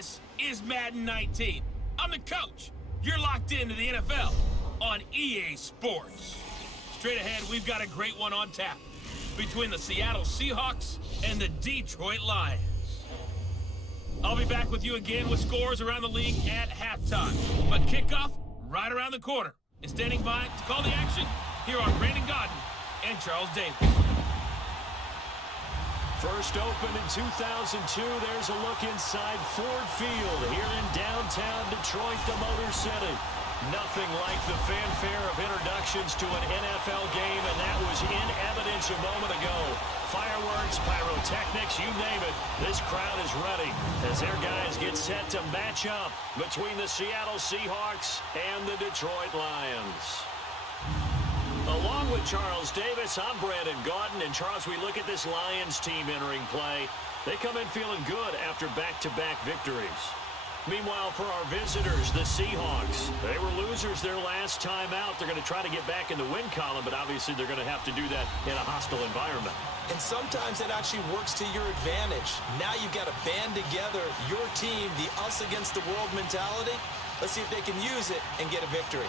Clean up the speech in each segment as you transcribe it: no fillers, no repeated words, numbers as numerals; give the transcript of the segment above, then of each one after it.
This is Madden 19. I'm the coach. You're locked into the NFL on EA Sports. Straight ahead, we've got a great one on tap between the Seattle Seahawks and the Detroit Lions. I'll be back with you again with scores around the league at halftime. But kickoff right around the corner. And standing by to call the action, here are Brandon Godden and Charles Davis. First opened in 2002, there's a look inside Ford Field here in downtown Detroit, the Motor City. Nothing like the fanfare of introductions to an NFL game, and that was in evidence a moment ago. Fireworks, pyrotechnics, you name it. This crowd is ready as their guys get set to match up between the Seattle Seahawks and the Detroit Lions. Along with Charles Davis, I'm Brandon Godden. And Charles, we look at this Lions team entering play. They come in feeling good after back-to-back victories. Meanwhile, for our visitors, the Seahawks, they were losers their last time out. They're going to try to get back in the win column, but obviously they're going to have to do that in a hostile environment. And sometimes it actually works to your advantage. Now you've got to band together your team, the us against the world mentality. Let's see if they can use it and get a victory.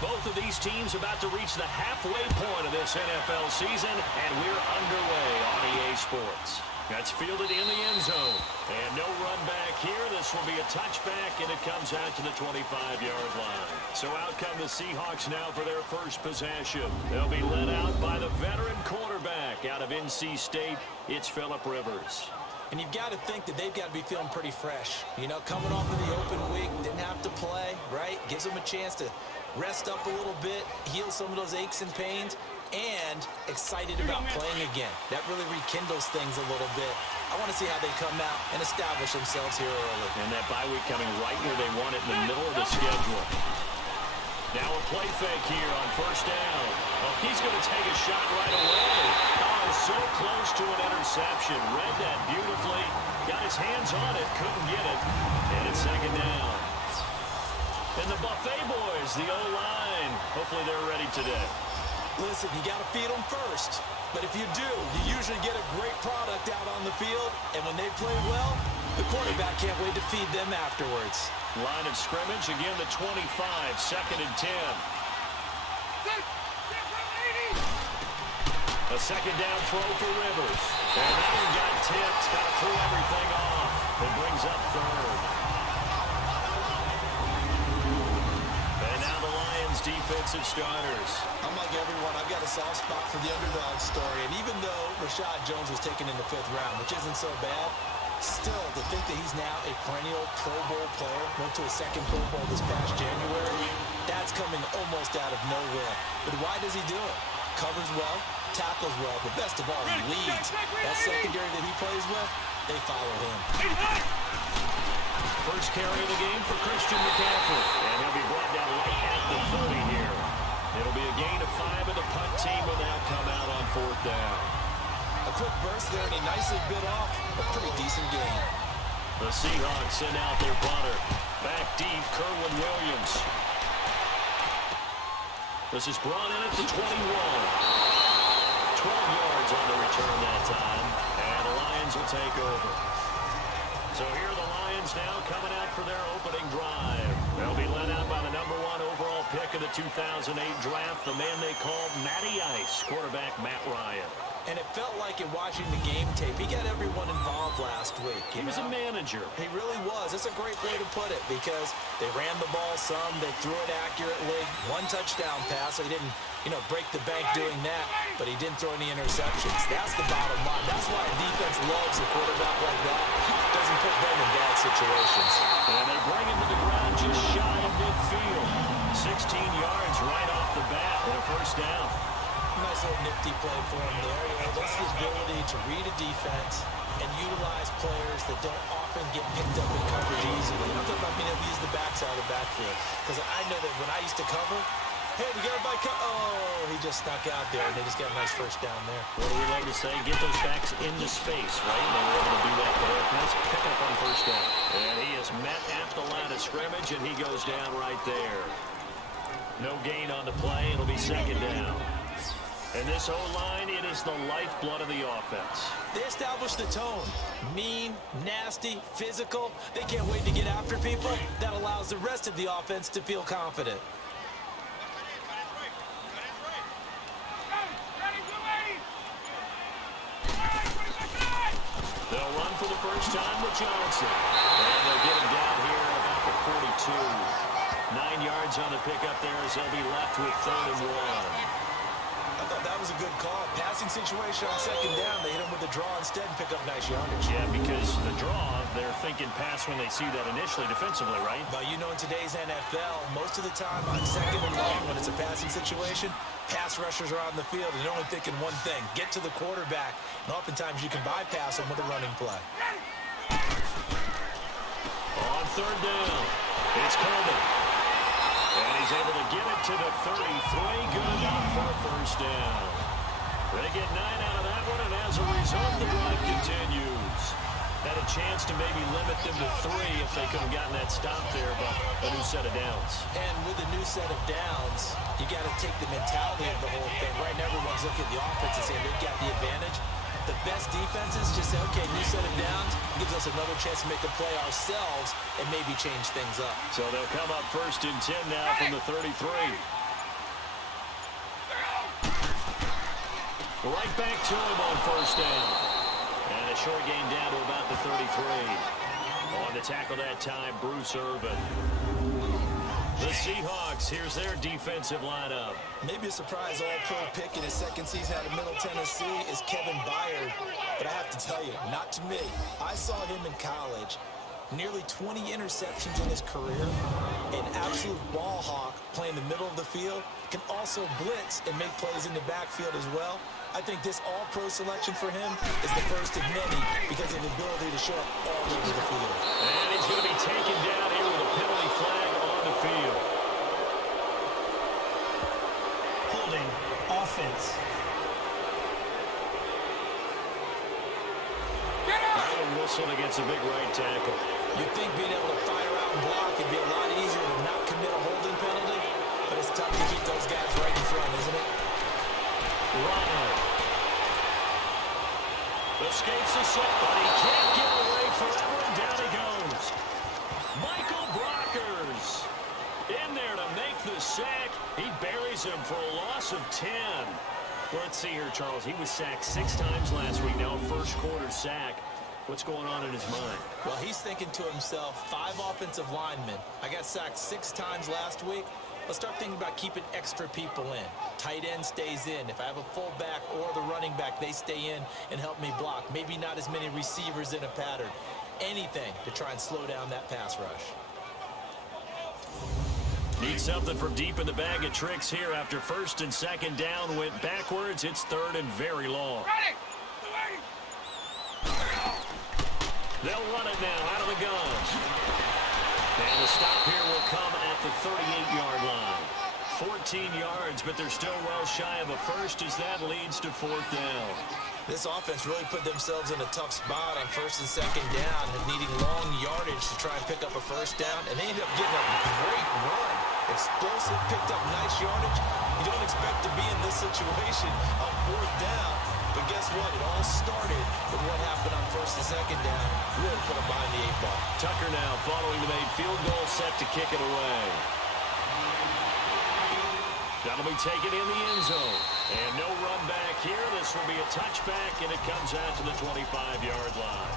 Both of these teams about to reach the halfway point of this NFL season, and we're underway on EA Sports. That's fielded in the end zone. And no run back here. This will be a touchback, and it comes out to the 25-yard line. So out come the Seahawks now for their first possession. They'll be led out by the veteran quarterback out of NC State. It's Phillip Rivers. And you've got to think that they've got to be feeling pretty fresh. You know, coming off of the open week, didn't have to play, right? Gives them a chance to rest up a little bit, heal some of those aches and pains, and excited about playing again. That really rekindles things a little bit. I want to see how they come out and establish themselves here early. And that bye week coming right where they want it in the middle of the schedule. Now a play fake here on first down. Oh, he's going to take a shot right away. Oh, so close to an interception. Read that beautifully. Got his hands on it. Couldn't get it. And it's second down. And the Buffet boys, the O-line. Hopefully they're ready today. Listen, you got to feed them first. But if you do, you usually get a great product out on the field. And when they play well, the quarterback can't wait to feed them afterwards. Line of scrimmage, again the 25, second and 10. A second down throw for Rivers. And that one got tipped, got to throw everything off. It brings up third. And now the Lions defensive starters. I'm like everyone, I've got a soft spot for the underdog story. And even though Rashad Jones was taken in the 5th round, which isn't so bad, still, to think that he's now a perennial Pro Bowl player, went to a second Pro Bowl this past January, that's coming almost out of nowhere. But why does he do it? Covers well, tackles well, but best of all, he leads. That secondary that he plays with, they follow him. First carry of the game for Christian McCaffrey. And he'll be brought down right at the 30 here. It'll be a gain of 5, and the punt team will now come out on 4th down. A quick burst there, and he nicely bit off a pretty decent game. The Seahawks send out their punter. Back deep, Kerwin Williams. This is brought in at the 21. 12 yards on the return that time. And the Lions will take over. So here are the Lions now coming out for their opening drive. They'll be led out by the number 1 overall pick of the 2008 draft, the man they called Matty Ice, quarterback Matt Ryan. And it felt like in watching the game tape, he got everyone involved last week. He was a manager. He really was. That's a great way to put it because they ran the ball some, they threw it accurately. 1 touchdown pass, so he didn't, break the bank doing that, but he didn't throw any interceptions. That's the bottom line. That's why a defense loves a quarterback like that. Doesn't put them in bad situations. And they bring him to the ground just shy of midfield. 16 yards right off the bat and a first down. Nice little nifty play for him there. You know, that's the ability to read a defense and utilize players that don't often get picked up in coverage easily. I'm talking about being able to use the backside of the backfield. Because I know that when I used to cover, hey, we got everybody oh, he just snuck out there, and they just got a nice first down there. What do we like to say? Get those backs into space, right? They were able to do that there. Nice pickup on first down. And he is met at the line of scrimmage, and he goes down right there. No gain on the play. It'll be second down. And this O-line, it is the lifeblood of the offense. They establish the tone. Mean, nasty, physical. They can't wait to get after people. That allows the rest of the offense to feel confident. They'll run for the first time with Johnson. And they'll get him down here about the 42. 9 yards on the pickup there as they'll be left with 3rd and 1. I thought that was a good call. Passing situation on second down. They hit him with a draw instead and pick up nice yardage. Yeah, because the draw, they're thinking pass when they see that initially defensively, right? But you know, in today's NFL, most of the time on second and long, when it's a passing situation, pass rushers are on the field and they're only thinking one thing, get to the quarterback. And oftentimes you can bypass them with a running play. On 3rd down, it's Coleman. And he's able to get it to the 33. Good enough for a first down. They get 9 out of that one, and as a result, the drive continues. Had a chance to maybe limit them to 3 if they could have gotten that stop there, but a new set of downs. And with a new set of downs, you got to take the mentality of the whole thing. Right now, everyone's looking at the offense and saying they've got the advantage. The best defenses just say, okay, new set of downs gives us another chance to make a play ourselves and maybe change things up. So they'll come up 1st and 10 now from the 33. Right back to him on 1st down. And a short gain down to about the 33. On the tackle that time, Bruce Irvin. The Seahawks, here's their defensive lineup. Maybe a surprise all-pro pick in his second season out of Middle Tennessee is Kevin Byard. But I have to tell you, not to me. I saw him in college. Nearly 20 interceptions in his career. An absolute ball hawk playing the middle of the field. Can also blitz and make plays in the backfield as well. I think this all-pro selection for him is the first of many because of the ability to show up all over the field. And he's going to be taken down here with a penalty flag on the field. Holding offense. Whistle against a big right tackle. You'd think being able to fire out and block would be a lot easier to not commit a holding penalty, but it's tough to keep those guys right in front, isn't it? Ryan escapes the sack, but he can't get away forever, and down he goes. Michael Brockers in there to make the sack. He buries him for a loss of 10. Let's see here, Charles. He was sacked 6 times last week. Now a first-quarter sack. What's going on in his mind? Well, he's thinking to himself, 5 offensive linemen. I got sacked 6 times last week. Let's start thinking about keeping extra people in. Tight end stays in. If I have a fullback or the running back, they stay in and help me block. Maybe not as many receivers in a pattern. Anything to try and slow down that pass rush. Need something from deep in the bag of tricks here after 1st and 2nd down. Went backwards. It's 3rd and very long. They'll run it now out of the gun. And the stop here will come at the 38-yard line. 14 yards, but they're still well shy of a first as that leads to 4th down. This offense really put themselves in a tough spot on 1st and 2nd down and needing long yardage to try and pick up a first down, and they ended up getting a great run. Explosive, picked up nice yardage. You don't expect to be in this situation on 4th down. But guess what? It all started with what happened on 1st and 2nd down. Really put them behind the 8 ball. Tucker now following the made field goal, set to kick it away. That'll be taken in the end zone. And no run back here. This will be a touchback, and it comes out to the 25-yard line.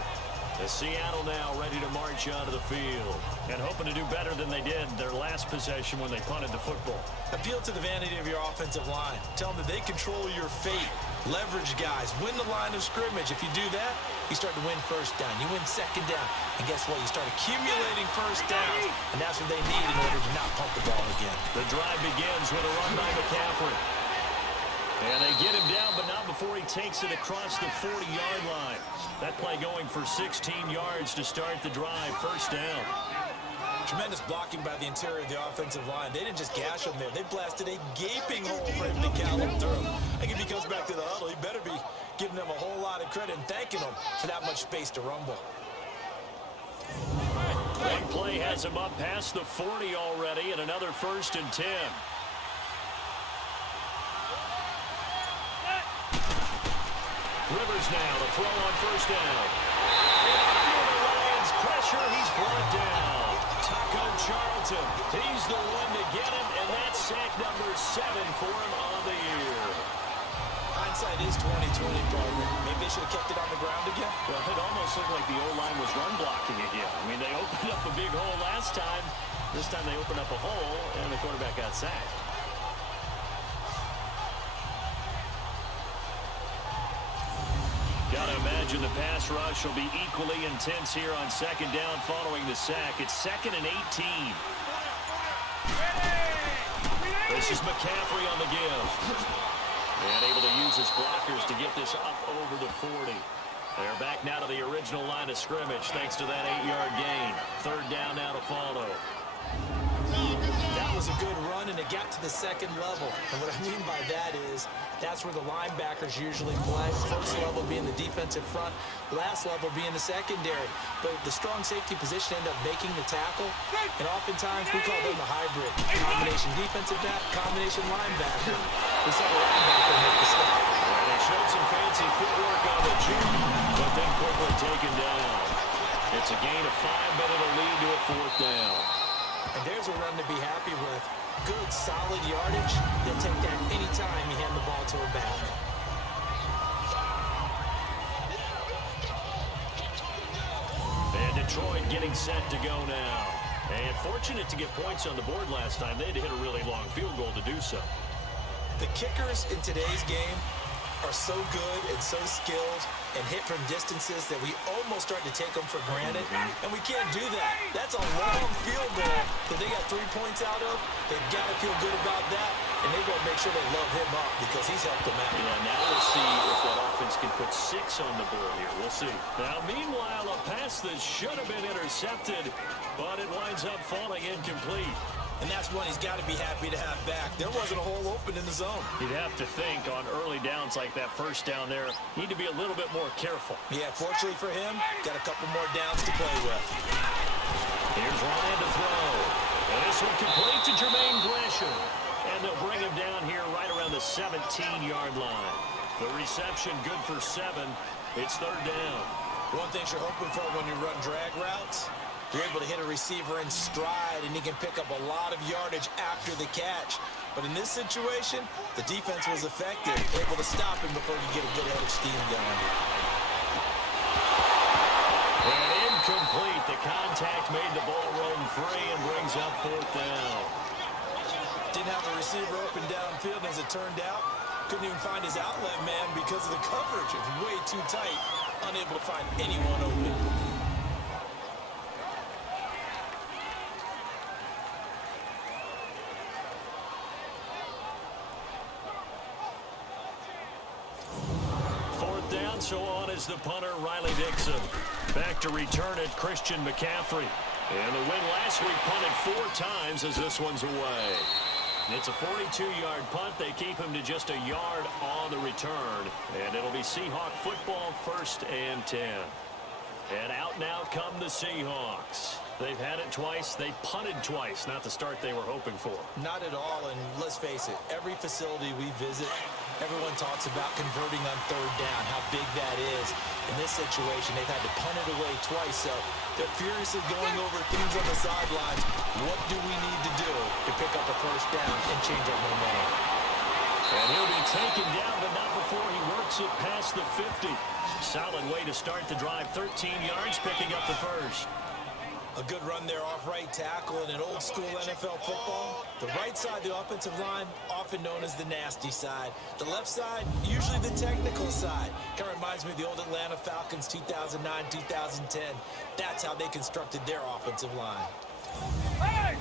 The Seattle now ready to march onto the field and hoping to do better than they did their last possession when they punted the football. Appeal to the vanity of your offensive line. Tell them that they control your fate. Leverage guys. Win the line of scrimmage. If you do that, you start to win 1st down. You win 2nd down. And guess what? You start accumulating 1st downs. And that's what they need in order to not pump the ball again. The drive begins with a run by McCaffrey. And they get him down, but not before he takes it across the 40-yard line. That play going for 16 yards to start the drive. First down. Tremendous blocking by the interior of the offensive line. They didn't just gash him there. They blasted a gaping hole for him to gallop through. I think if he comes back to the huddle, he better be giving them a whole lot of credit and thanking them for that much space to rumble. One play has him up past the 40 already, and another 1st and 10. Rivers now to throw on 1st down. And under the Lions' pressure, he's brought down. Taco Charlton, he's the one to get him, and that's sack number 7 for him on the year. Hindsight is 20/20, partner. Maybe they should have kept it on the ground again. Well, it almost looked like the O-line was run blocking again. I mean, they opened up a big hole last time. This time they opened up a hole, and the quarterback got sacked. Got to imagine the pass rush will be equally intense here on 2nd down following the sack. It's 2nd and 18. This is McCaffrey on the give. And able to use his blockers to get this up over the 40. They're back now to the original line of scrimmage thanks to that 8-yard gain. 3rd down now to follow. That was a good run, and it got to the 2nd level. And what I mean by that is that's where the linebackers usually play. First level being the defensive front, last level being the secondary. But the strong safety position ended up making the tackle, and oftentimes we call them a hybrid. Combination defensive back, combination linebacker. We saw the linebacker make the stop. And they showed some fancy footwork on the jump, but then quickly taken down. It's a gain of 5, but it'll lead to a 4th down. And there's a run to be happy with. Good, solid yardage. He'll take that anytime you hand the ball to a back. And Detroit getting set to go now. And fortunate to get points on the board last time. They had to hit a really long field goal to do so. The kickers in today's game are so good and so skilled and hit from distances that we almost start to take them for granted, and we can't do that. That's a long field goal that they got 3 points out of. They've got to feel good about that, and they've got to make sure they love him up because he's helped them out. Yeah, now we'll see if that offense can put 6 on the board here. We'll see. Now, meanwhile, a pass that should have been intercepted, but it winds up falling incomplete. And that's one he's got to be happy to have back. There wasn't a hole open in the zone. You'd have to think on early downs like that 1st down there, need to be a little bit more careful. Yeah, fortunately for him, got a couple more downs to play with. Here's Ryan to throw. And this one complete to Jermaine Gresham. And they'll bring him down here right around the 17-yard line. The reception good for 7. It's 3rd down. One thing you're hoping for when you run drag routes, you're able to hit a receiver in stride, and he can pick up a lot of yardage after the catch. But in this situation, the defense was effective, able to stop him before you get a good head of steam going. And incomplete. The contact made the ball roam free and brings up 4th down. Didn't have a receiver open downfield, and as it turned out, couldn't even find his outlet man because of the coverage. It was way too tight, unable to find anyone open. So on is the punter, Riley Dixon. Back to return it, Christian McCaffrey. And the win last week punted 4 times as this one's away. It's a 42-yard punt. They keep him to just a yard on the return. And it'll be Seahawk football, 1st and 10. And out now come the Seahawks. They've had it twice. They punted twice. Not the start they were hoping for. Not at all, and let's face it, every facility we visit, everyone talks about converting on 3rd down, how big that is. In this situation, they've had to punt it away twice, so they're furiously going over things on the sidelines. What do we need to do to pick up a 1st down and change our momentum? And he'll be taken down, but not before he works it past the 50. Solid way to start the drive. 13 yards, picking up the 1st. A good run there off right tackle in an old-school NFL football. The right side of the offensive line, often known as the nasty side. The left side, usually the technical side. Kind of reminds me of the old Atlanta Falcons 2009, 2010. That's how they constructed their offensive line. Hey!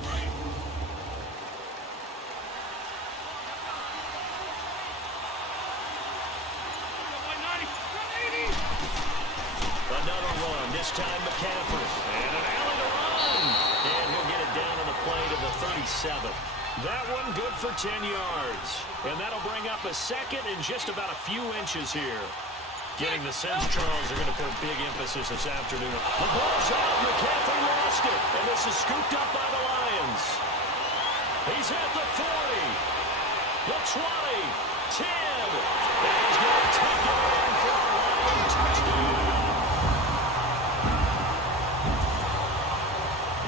This time McCaffrey. And an alley to run. And he'll get it down on the play to the 37. That one good for 10 yards. And that'll bring up a second and just about a few inches here. Getting the sense Charles are going to put big emphasis this afternoon. The ball's out. McCaffrey lost it. And this is scooped up by the Lions. He's at the 40. The 20. 10. And he's going to take it in for a Lion touchdown.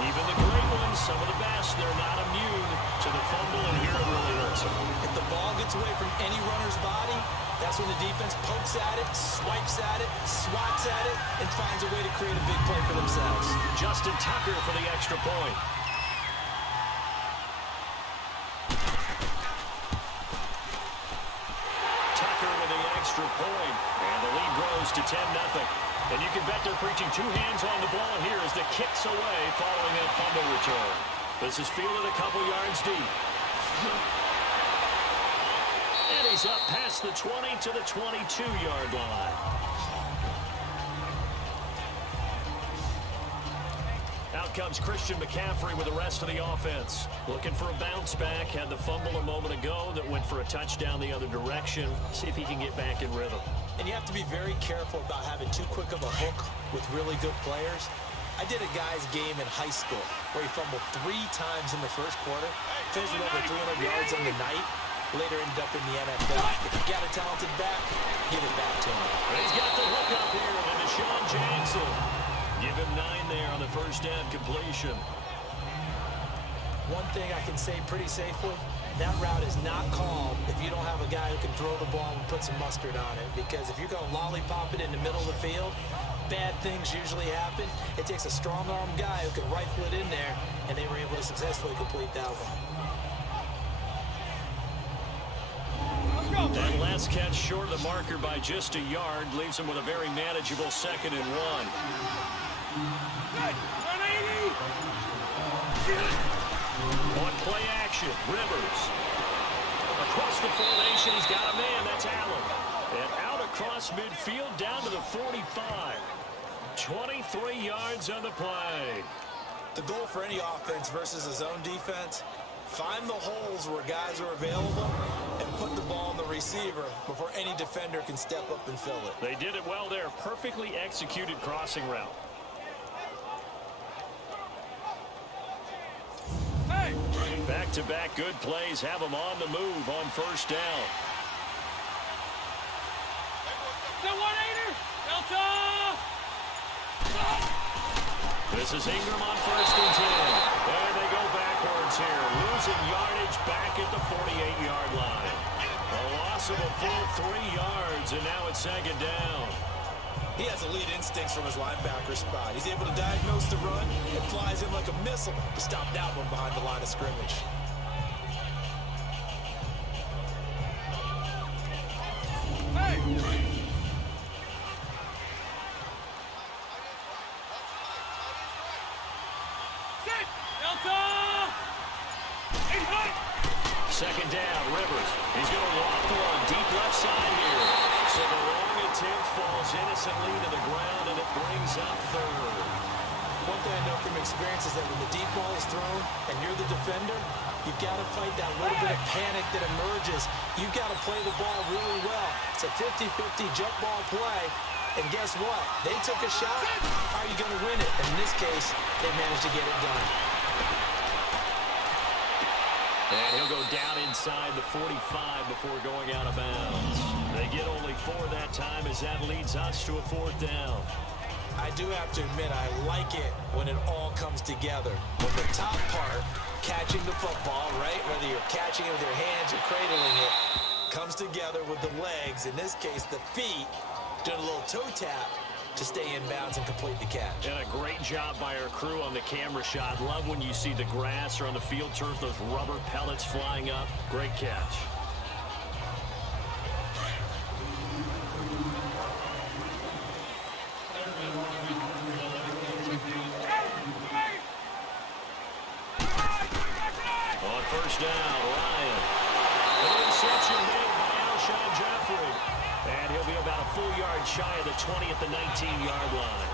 Even the great ones, some of the best, they're not immune to the fumble, and here it really hurts them. If the ball gets away from any runner's body, that's when the defense pokes at it, swipes at it, swats at it, and finds a way to create a big play for themselves. Justin Tucker for the extra point. Tucker with the extra point, and the lead grows to 10-0. And you can bet they're preaching two hands on the ball here as the kick's away following that fumble return. This is fielded a couple yards deep. And he's up past the 20 to the 22-yard line. Out comes Christian McCaffrey with the rest of the offense. Looking for a bounce back. Had the fumble a moment ago that went for a touchdown the other direction. See if he can get back in rhythm. And you have to be very careful about having too quick of a hook with really good players. I did a guy's game in high school where he fumbled 3 times in the first quarter, finished with over 300 yards on the night, later ended up in the NFL. If you got a talented back, give it back to him. And he's got the hook up here to Deshaun Jackson. Give him 9 there on the first down completion. One thing I can say pretty safely, that route is not called if you don't have a guy who can throw the ball and put some mustard on it. Because if you're going to lollipop it in the middle of the field, bad things usually happen. It takes a strong-armed guy who can rifle it in there, and they were able to successfully complete that one. That last catch short of the marker by just a yard leaves him with a very manageable 2nd and 1. On play action, Rivers. Across the formation, he's got a man. That's Allen. And out across midfield down to the 45. 23 yards on the play. The goal for any offense versus a zone defense, find the holes where guys are available and put the ball on the receiver before any defender can step up and fill it. They did it well there. Perfectly executed crossing route. Back-to-back good plays have them on the move on first down. This is Ingram on 1st and 10. And they go backwards here, losing yardage back at the 48-yard line. A loss of a full 3 yards, and now it's 2nd down. He has elite instincts from his linebacker spot. He's able to diagnose the run and flies in like a missile to stop that one behind the line of scrimmage. Second down, Rivers. He's going to walk one deep left side here. So the long attempt falls innocently to the ground, and it brings up 3rd. One thing I know from experience is that when the deep ball is thrown and you're the defender, you've got to fight that little bit of panic that emerges. You've got to play the ball really well. It's a 50-50 jump ball play. And guess what? They took a shot. How are you going to win it? And in this case, they managed to get it done. And he'll go down inside the 45 before going out of bounds. They get only 4 that time as that leads us to a 4th down. I do have to admit, I like it when it all comes together. When the top part, catching the football, right, whether you're catching it with your hands or cradling it, comes together with the legs, in this case the feet, doing a little toe tap to stay in bounds and complete the catch. And a great job by our crew on the camera shot. Love when you see the grass or on the field turf, those rubber pellets flying up. Great catch. On first down, Ryan. An interception made by Alshon Jeffrey. And he'll be about a full yard shy of the 20 at the 19-yard line.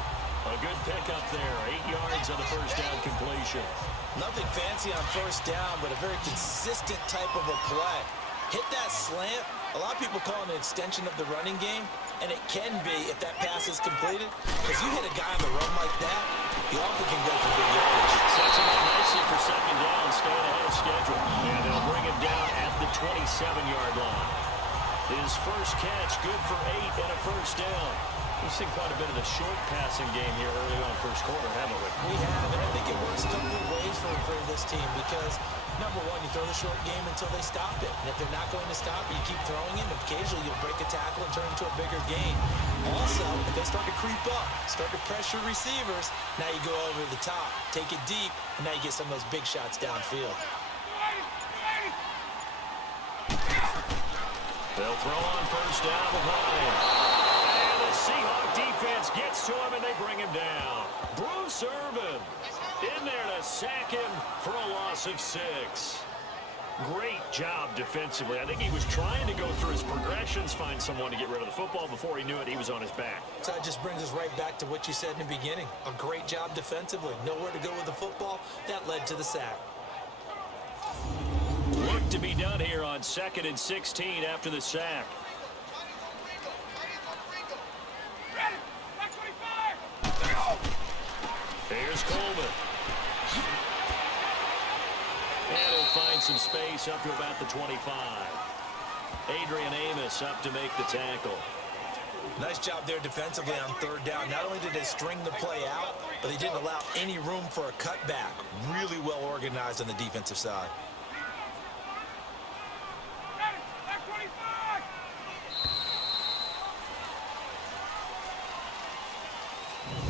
A good pickup there. 8 yards on the first down completion. Nothing fancy on first down, but a very consistent type of a play. Hit that slant. A lot of people call it an extension of the running game, and it can be if that pass is completed. Because you hit a guy on the run like that, he often can go for big yardage. Sets him up nicely for second down, staying ahead of schedule. And they'll bring him down at the 27-yard line. His first catch, good for 8 and a first down. We've seen quite a bit of the short passing game here early on first quarter, haven't we? We have, and I think it works a couple of ways for this team because, number one, you throw the short game until they stop it. And if they're not going to stop it, you keep throwing it, and occasionally you'll break a tackle and turn it into a bigger gain. Also, if they start to creep up, start to pressure receivers, now you go over the top, take it deep, and now you get some of those big shots downfield. They'll throw on first down with Ryan. And the Seahawks defense gets to him, and they bring him down. Bruce Irvin in there to sack him for a loss of 6. Great job defensively. I think he was trying to go through his progressions, find someone to get rid of the football. Before he knew it, he was on his back. So that just brings us right back to what you said in the beginning. A great job defensively. Nowhere to go with the football. That led to the sack. Work to be done here on 2nd and 16 after the sack. Here's Coleman. And he'll find some space up to about the 25. Adrian Amos up to make the tackle. Nice job there defensively on third down. Not only did they string the play out, but they didn't allow any room for a cutback. Really well organized on the defensive side.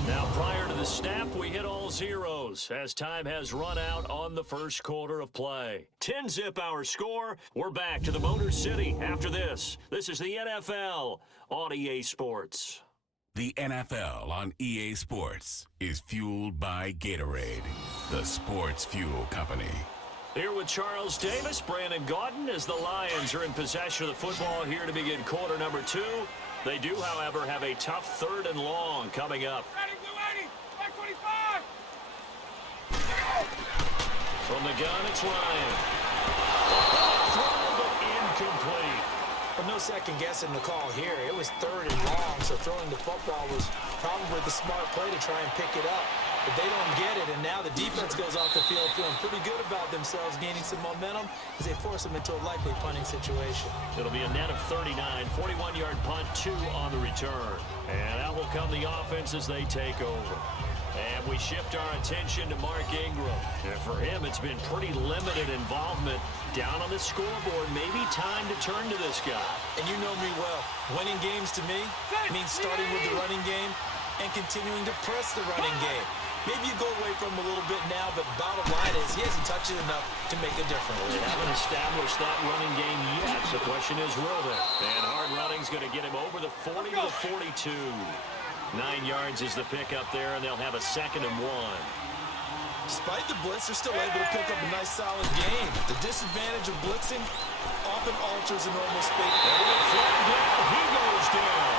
Now, prior to the snap, we hit all zeros as time has run out on the first quarter of play. 10-zip our score. We're back to the Motor City after this. This is the NFL on EA Sports. The NFL on EA Sports is fueled by Gatorade, the sports fuel company. Here with Charles Davis, Brandon Gaudin, as the Lions are in possession of the football here to begin quarter number 2. They do, however, have a tough 3rd and long coming up. From the gun, it's Ryan. Throw, but incomplete. But no second guessing the call here. It was 3rd and long, so throwing the football was probably the smart play to try and pick it up. But they don't get it, and now the defense goes off the field feeling pretty good about themselves, gaining some momentum as they force them into a likely punting situation. It'll be a net of 39, 41-yard punt, 2 on the return. And out will come the offense as they take over. And we shift our attention to Mark Ingram. And for him, it's been pretty limited involvement down on the scoreboard. Maybe time to turn to this guy. And you know me well. Winning games to me means starting with the running game and continuing to press the running game. Maybe you go away from him a little bit now, but bottom line is he hasn't touched it enough to make a difference. They haven't established that running game yet. The question is, will they? And hard running's going to get him over the 40 to the 42. 9 yards is the pickup there, and they'll have a 2nd and 1. Despite the blitz, they're still able to pick up a nice, solid game. The disadvantage of blitzing often alters a normal space. He goes down.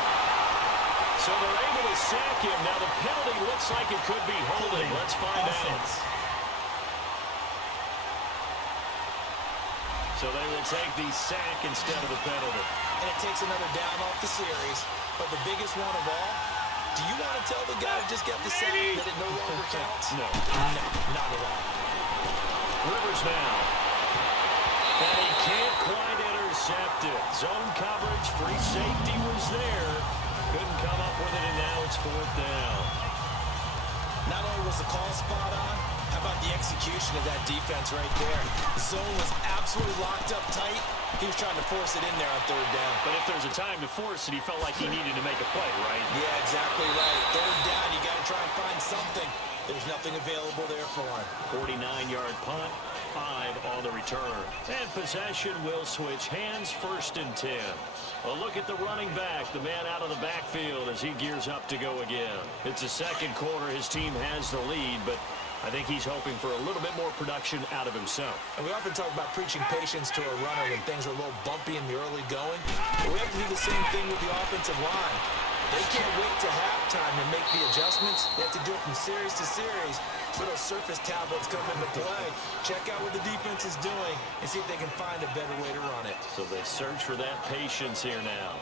So they're able to sack him. Now the penalty looks like it could be holding. Let's find out. So they will take the sack instead of the penalty. And it takes another down off the series. But the biggest one of all, do you want to tell the guy who just got the sack that it no longer counts? No. No, not at all. Rivers now. And he can't quite intercept it. Zone coverage, free safety was there. Couldn't come up with it, and now it's 4th down. Not only was the call spot on, how about the execution of that defense right there? The zone was absolutely locked up tight. He was trying to force it in there on 3rd down. But if there's a time to force it, he felt like he needed to make a play, right? Yeah, exactly right. 3rd down, you got to try and find something. There's nothing available there for him. 49-yard punt, 5 on the return. And possession will switch hands, 1st and 10. A look at the running back, the man out of the backfield as he gears up to go again. It's the 2nd quarter. His team has the lead, but I think he's hoping for a little bit more production out of himself. And we often talk about preaching patience to a runner when things are a little bumpy in the early going. But we have to do the same thing with the offensive line. They can't wait to halftime to make the adjustments. They have to do it from series to series. So those surface tablets come into play. Check out what the defense is doing and see if they can find a better way to run it. So they search for that patience here now.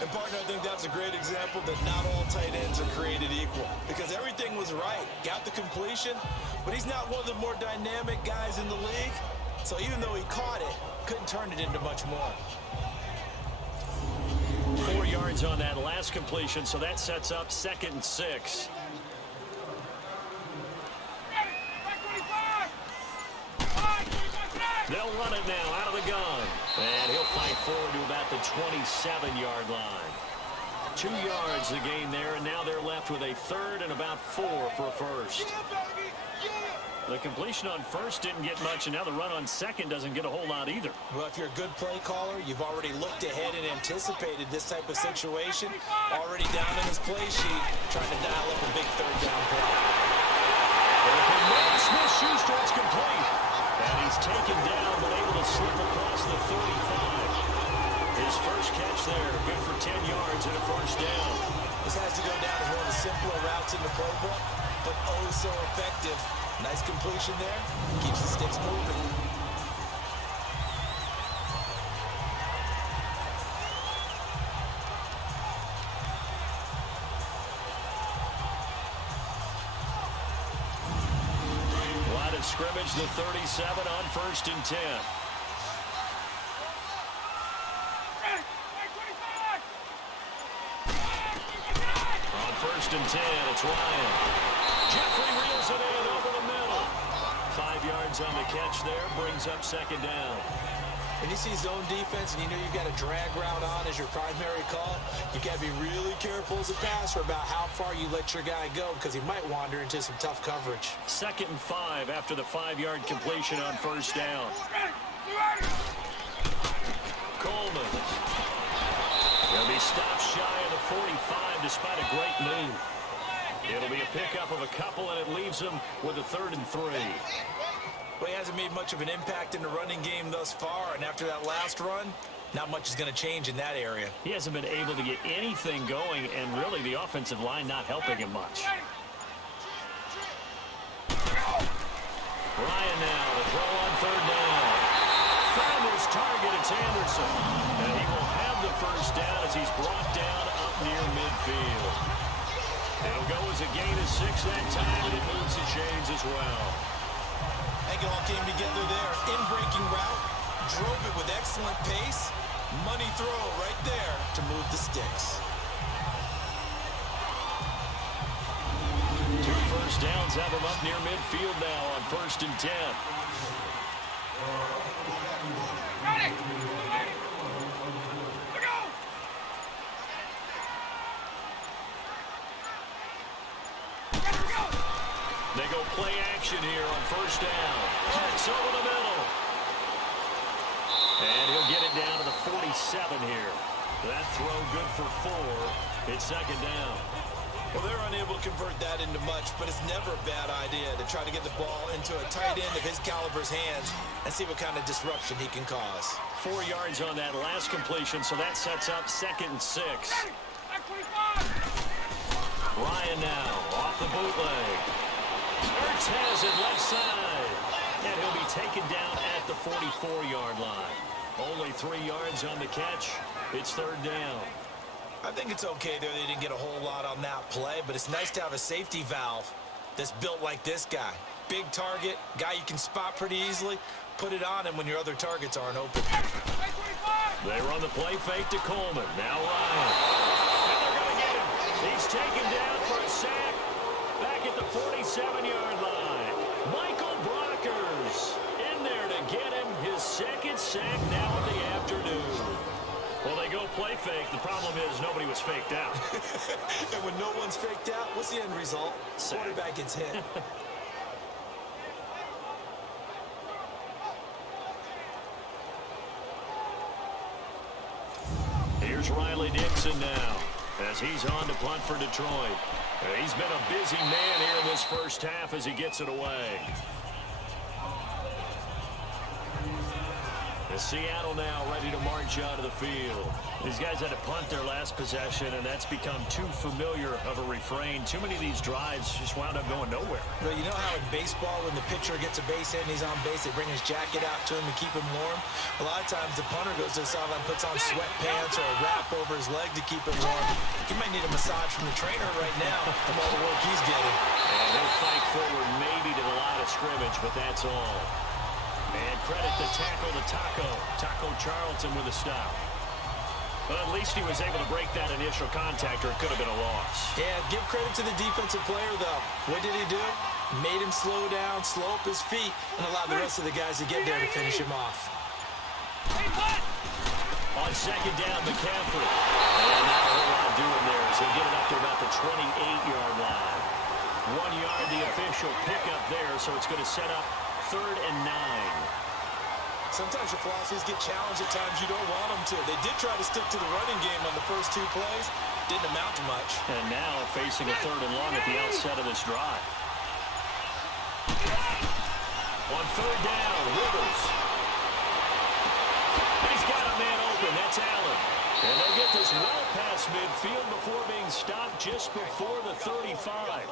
And, partner, I think that's a great example that not all tight ends are created equal because everything was right. Got the completion, but he's not one of the more dynamic guys in the league. So even though he caught it, couldn't turn it into much more. 4 yards on that last completion, so that sets up 2nd and 6. They'll run it now out of the gun. And he'll fight forward to about the 27-yard line. 2 yards the gain there, and now they're left with a 3rd and about 4 for a first. The completion on first didn't get much, and now the run on second doesn't get a whole lot either. Well, if you're a good play caller, you've already looked ahead and anticipated this type of situation. Already down in his play sheet, trying to dial up a big 3rd down play. Smith-Schuster, it's complete. And he's taken down, but able to slip across the 35. His first catch there, good for 10 yards and a first down. This has to go down as one of the simpler routes in the playbook, but oh so effective. Nice completion there. Keeps the sticks moving. Line of scrimmage, the 37 on 1st and 10. On 1st and 10, it's Ryan. Jeffrey reels it in over the middle. 5 yards on the catch there, brings up 2nd down. When you see zone defense and you know you've got a drag route on as your primary call, you've got to be really careful as a passer about how far you let your guy go because he might wander into some tough coverage. 2nd and 5 after the 5-yard completion on 1st down. Coleman. He'll be stopped shy of the 45 despite a great move. It'll be a pickup of a couple, and it leaves him with a 3rd and 3. Well, he hasn't made much of an impact in the running game thus far, and after that last run, not much is going to change in that area. He hasn't been able to get anything going, and really the offensive line not helping him much. Ryan now to throw on 3rd down. Found his target, it's Anderson. And he will have the first down as he's brought down up near midfield. It'll go as a gain of 6 that time, and it moves the chains as well. I think it all came together there. In-breaking route, drove it with excellent pace. Money throw right there to move the sticks. 2 first downs have him up near midfield now on 1st and 10. They go play action here on 1st down. Cuts over the middle. And he'll get it down to the 47 here. That throw good for 4. It's 2nd down. Well, they're unable to convert that into much, but it's never a bad idea to try to get the ball into a tight end of his caliber's hands and see what kind of disruption he can cause. 4 yards on that last completion, so that sets up 2nd and 6. Ryan now off the bootleg. Ertz has it left side. And he'll be taken down at the 44-yard line. Only 3 yards on the catch. It's 3rd down. I think it's okay there. They didn't get a whole lot on that play, but it's nice to have a safety valve that's built like this guy. Big target, guy you can spot pretty easily. Put it on him when your other targets aren't open. They run the play fake to Coleman. Now Ryan. And they're going to get him. He's taken down for a sack. Back at the 47-yard line. Michael Brockers in there to get him his 2nd sack now of the afternoon. Well, they go play fake. The problem is nobody was faked out. And when no one's faked out, what's the end result? Quarterback gets hit. Here's Riley Dixon now as he's on to punt for Detroit. He's been a busy man here in this first half as he gets it away. The Seattle now ready to march out of the field. These guys had to punt their last possession, and that's become too familiar of a refrain. Too many of these drives just wound up going nowhere. Well, you know how in baseball, when the pitcher gets a base hit and he's on base, they bring his jacket out to him to keep him warm? A lot of times the punter goes to the sideline, puts on sweatpants or a wrap over his leg to keep him warm. He might need a massage from the trainer right now from all the work he's getting. And he'll fight forward maybe to the line of scrimmage, but that's all. And credit the tackle to Taco Charlton with a stop. But at least he was able to break that initial contact, or it could have been a loss. Yeah, give credit to the defensive player, though. What did he do? Made him slow down, slow up his feet, and allowed the rest of the guys to get there to finish him off. On second down, McCaffrey. And not a whole lot doing there as he'll get it up to about the 28-yard line. 1 yard, the official pickup there, so it's going to set up 3rd and 9. Sometimes your philosophies get challenged at times you don't want them to. They did try to stick to the running game on the first 2 plays. Didn't amount to much. And now facing a 3rd and long at the outset of this drive. On 3rd down, Rivers. He's got a man open. That's Allen. And they get this well past midfield before being stopped just before the 35.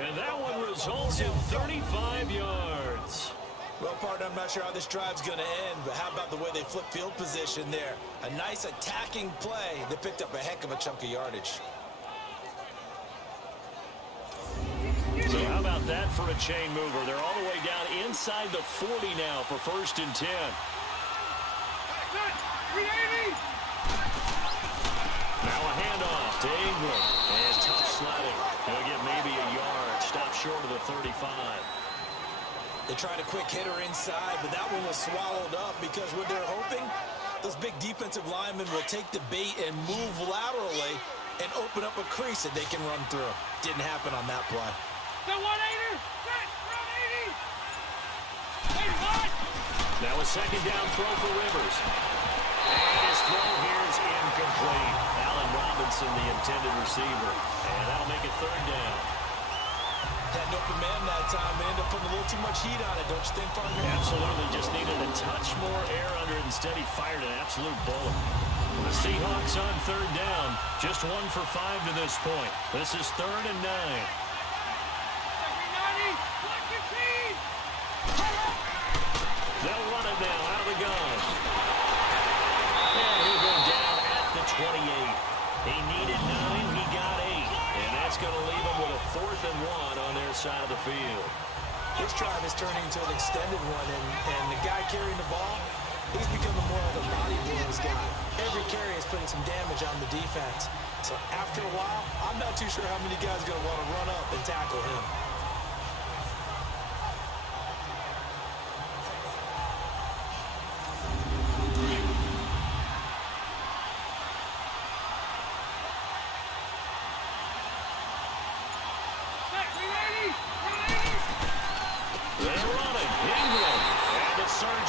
And that one results in 35 yards. Well, partner, I'm not sure how this drive's going to end, but how about the way they flip field position there? A nice attacking play. They picked up a heck of a chunk of yardage. So how about that for a chain mover? They're all the way down inside the 40 now for 1st and 10. Now a handoff to Ingram. And tough sledding. He'll get maybe a yard. Stop short of the 35. They tried a quick hitter inside, but that one was swallowed up because what they're hoping, those big defensive linemen will take the bait and move laterally and open up a crease that they can run through. Didn't happen on that play. The 180! Now a second down throw for Rivers. And his throw here is incomplete. Allen Robinson, the intended receiver. And that'll make it 3rd down. Had an open man that time, but ended up putting a little too much heat on it, don't you think, partner? Absolutely. Just needed a touch more air under it. Instead, he fired an absolute bullet. The Seahawks on 3rd down. Just 1 for 5 to this point. This is 3rd and 9. They'll run it now out of the gun. And he'll go down at the 28. He needed 9. He got 8. And that's going to leave him with a 4th and 1 on their side of the field. This drive is turning into an extended one, and the guy carrying the ball, he's becoming more of a body blows guy. Every carry is putting some damage on the defense. So after a while, I'm not too sure how many guys are going to want to run up and tackle him.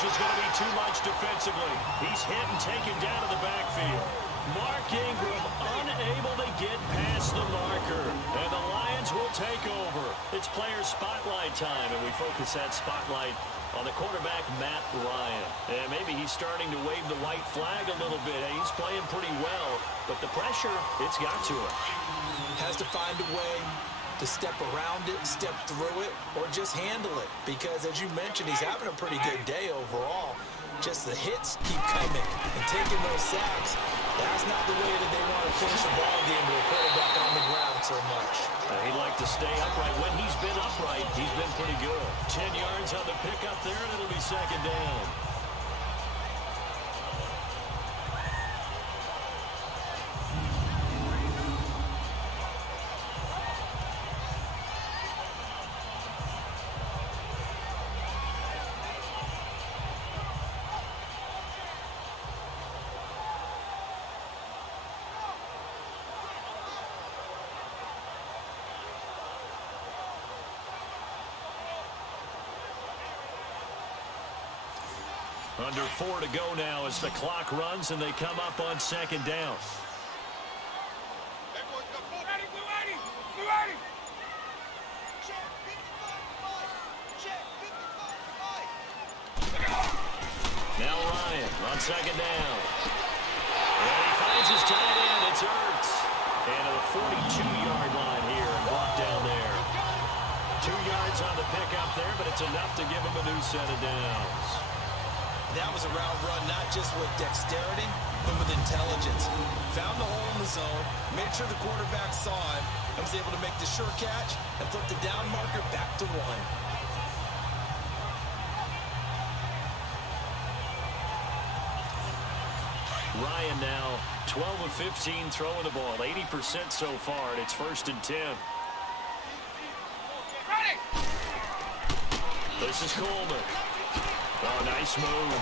Is going to be too much defensively. He's hit and taken down to the backfield. Mark Ingram unable to get past the marker. And the Lions will take over. It's player spotlight time, and we focus that spotlight on the quarterback, Matt Ryan. And maybe he's starting to wave the white flag a little bit. He's playing pretty well, but the pressure, it's got to him. Has to find a way to step around it, step through it, or just handle it. Because, as you mentioned, he's having a pretty good day overall. Just the hits keep coming and taking those sacks. That's not the way that they want to finish a ball game with a quarterback on the ground so much. He'd like to stay upright. When he's been upright, he's been pretty good. 10 yards on the pickup there, and it'll be 2nd down. Under 4 to go now as the clock runs and they come up on 2nd down. Now Now Ryan on second down. And he finds his tight end. It's Ertz. And to the 42-yard line here and brought down there. 2 yards on the pickup there, but it's enough to give him a new set of downs. That was a route run, not just with dexterity, but with intelligence. Found the hole in the zone, made sure the quarterback saw him, and was able to make the sure catch and flip the down marker back to 1. Ryan now 12 of 15 throwing the ball, 80% so far, and it's 1st and 10. This is Coleman. Oh, nice move.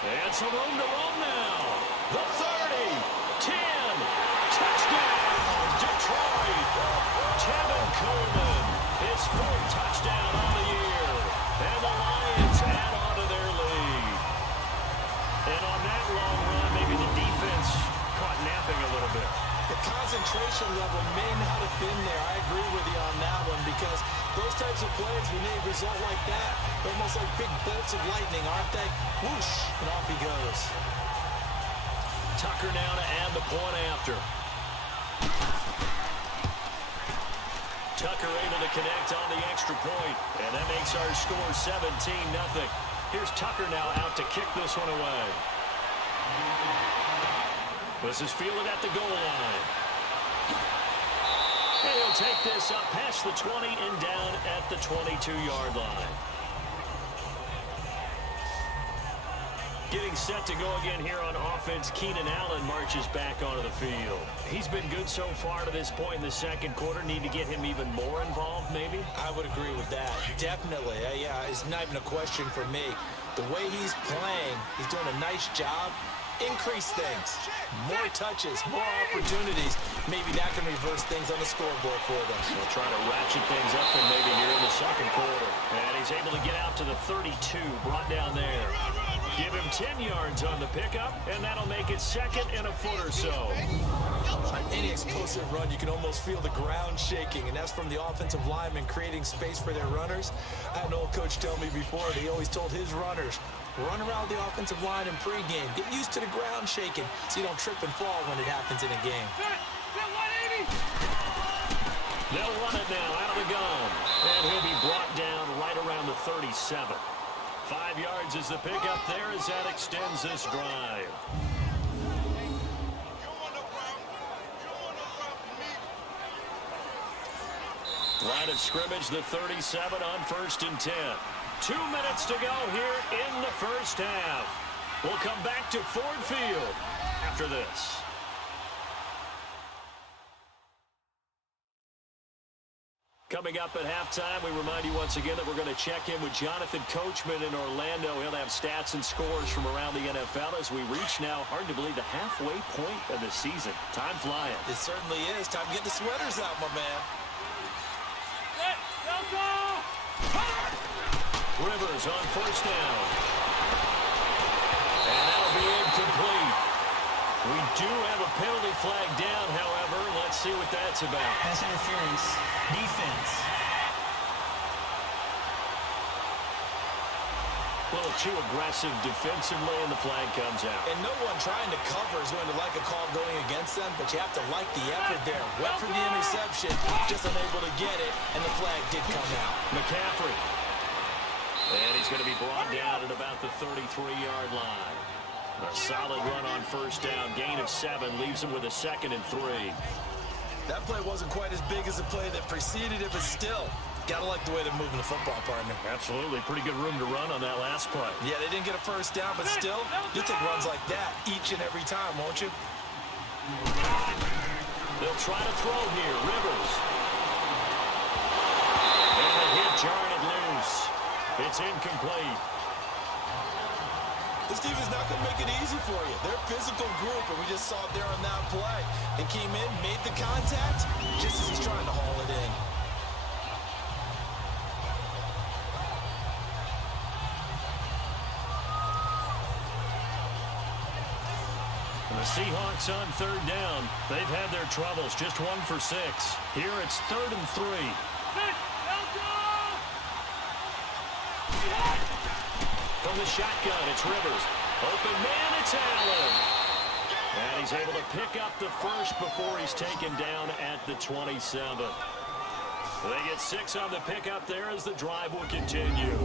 And some room to run now. The 30, 10, touchdown, Detroit. Tevin Coleman, his 4th touchdown on the year. And the Lions add on to their lead. And on that long run, maybe the defense caught napping a little bit. The concentration level may not have been there. I agree with you on that one because those types of plays, when they result like that, they're almost like big bolts of lightning, aren't they? Whoosh, and off he goes. Tucker now to add the point after. Tucker able to connect on the extra point, and that makes our score 17-0. Here's Tucker now out to kick this one away. This is fielded at the goal line. And he'll take this up past the 20 and down at the 22-yard line. Getting set to go again here on offense, Keenan Allen marches back onto the field. He's been good so far to this point in the second quarter. Need to get him even more involved, maybe? I would agree with that. Definitely. Yeah, it's not even a question for me. The way he's playing, he's doing a nice job. Increase things. More touches, more opportunities. Maybe that can reverse things on the scoreboard for them. We'll try to ratchet things up and maybe here in the second quarter. And he's able to get out to the 32, brought down there. Give him 10 yards on the pickup, and that'll make it 2nd and a foot or so. On any explosive run, you can almost feel the ground shaking, and that's from the offensive linemen creating space for their runners. I had an old coach tell me before that he always told his runners, run around the offensive line in pregame. Get used to the ground shaking so you don't trip and fall when it happens in a game. They'll run it now out of the gun, and he'll be brought down right around the 37. 5 yards is the pickup there as that extends this drive. Line of scrimmage, the 37 on 1st and 10. 2 minutes to go here in the first half. We'll come back to Ford Field after this. Coming up at halftime, we remind you once again that we're going to check in with Jonathan Coachman in Orlando. He'll have stats and scores from around the NFL as we reach now, hard to believe, the halfway point of the season. Time flying. It certainly is. Time to get the sweaters out, my man. Rivers on 1st down. And that'll be incomplete. We do have a penalty flag down, however. Let's see what that's about. Pass interference. Defense. A little too aggressive defensively, and the flag comes out. And no one trying to cover is going to like a call going against them, but you have to like the effort there. Went for the interception, just unable to get it, and the flag did come out. McCaffrey. And he's going to be brought down at about the 33-yard line. A solid run on 1st down. Gain of 7 leaves him with a 2nd and 3. That play wasn't quite as big as the play that preceded it, but still, gotta like the way they're moving the football, partner. Absolutely. Pretty good room to run on that last play. Yeah, they didn't get a 1st down, but still, you'll take runs like that each and every time, won't you? They'll try to throw here. Rivers. And a hit jarring it loose. It's incomplete. This team is not going to make it easy for you. They're a physical group, and we just saw it there on that play. They came in, made the contact, just as he's trying to haul it in. And the Seahawks on 3rd down. They've had their troubles, just 1 for 6. Here it's 3rd and 3. From the shotgun, it's Rivers. Open man, it's Allen. And he's able to pick up the first before he's taken down at the 27. They get 6 on the pickup there as the drive will continue.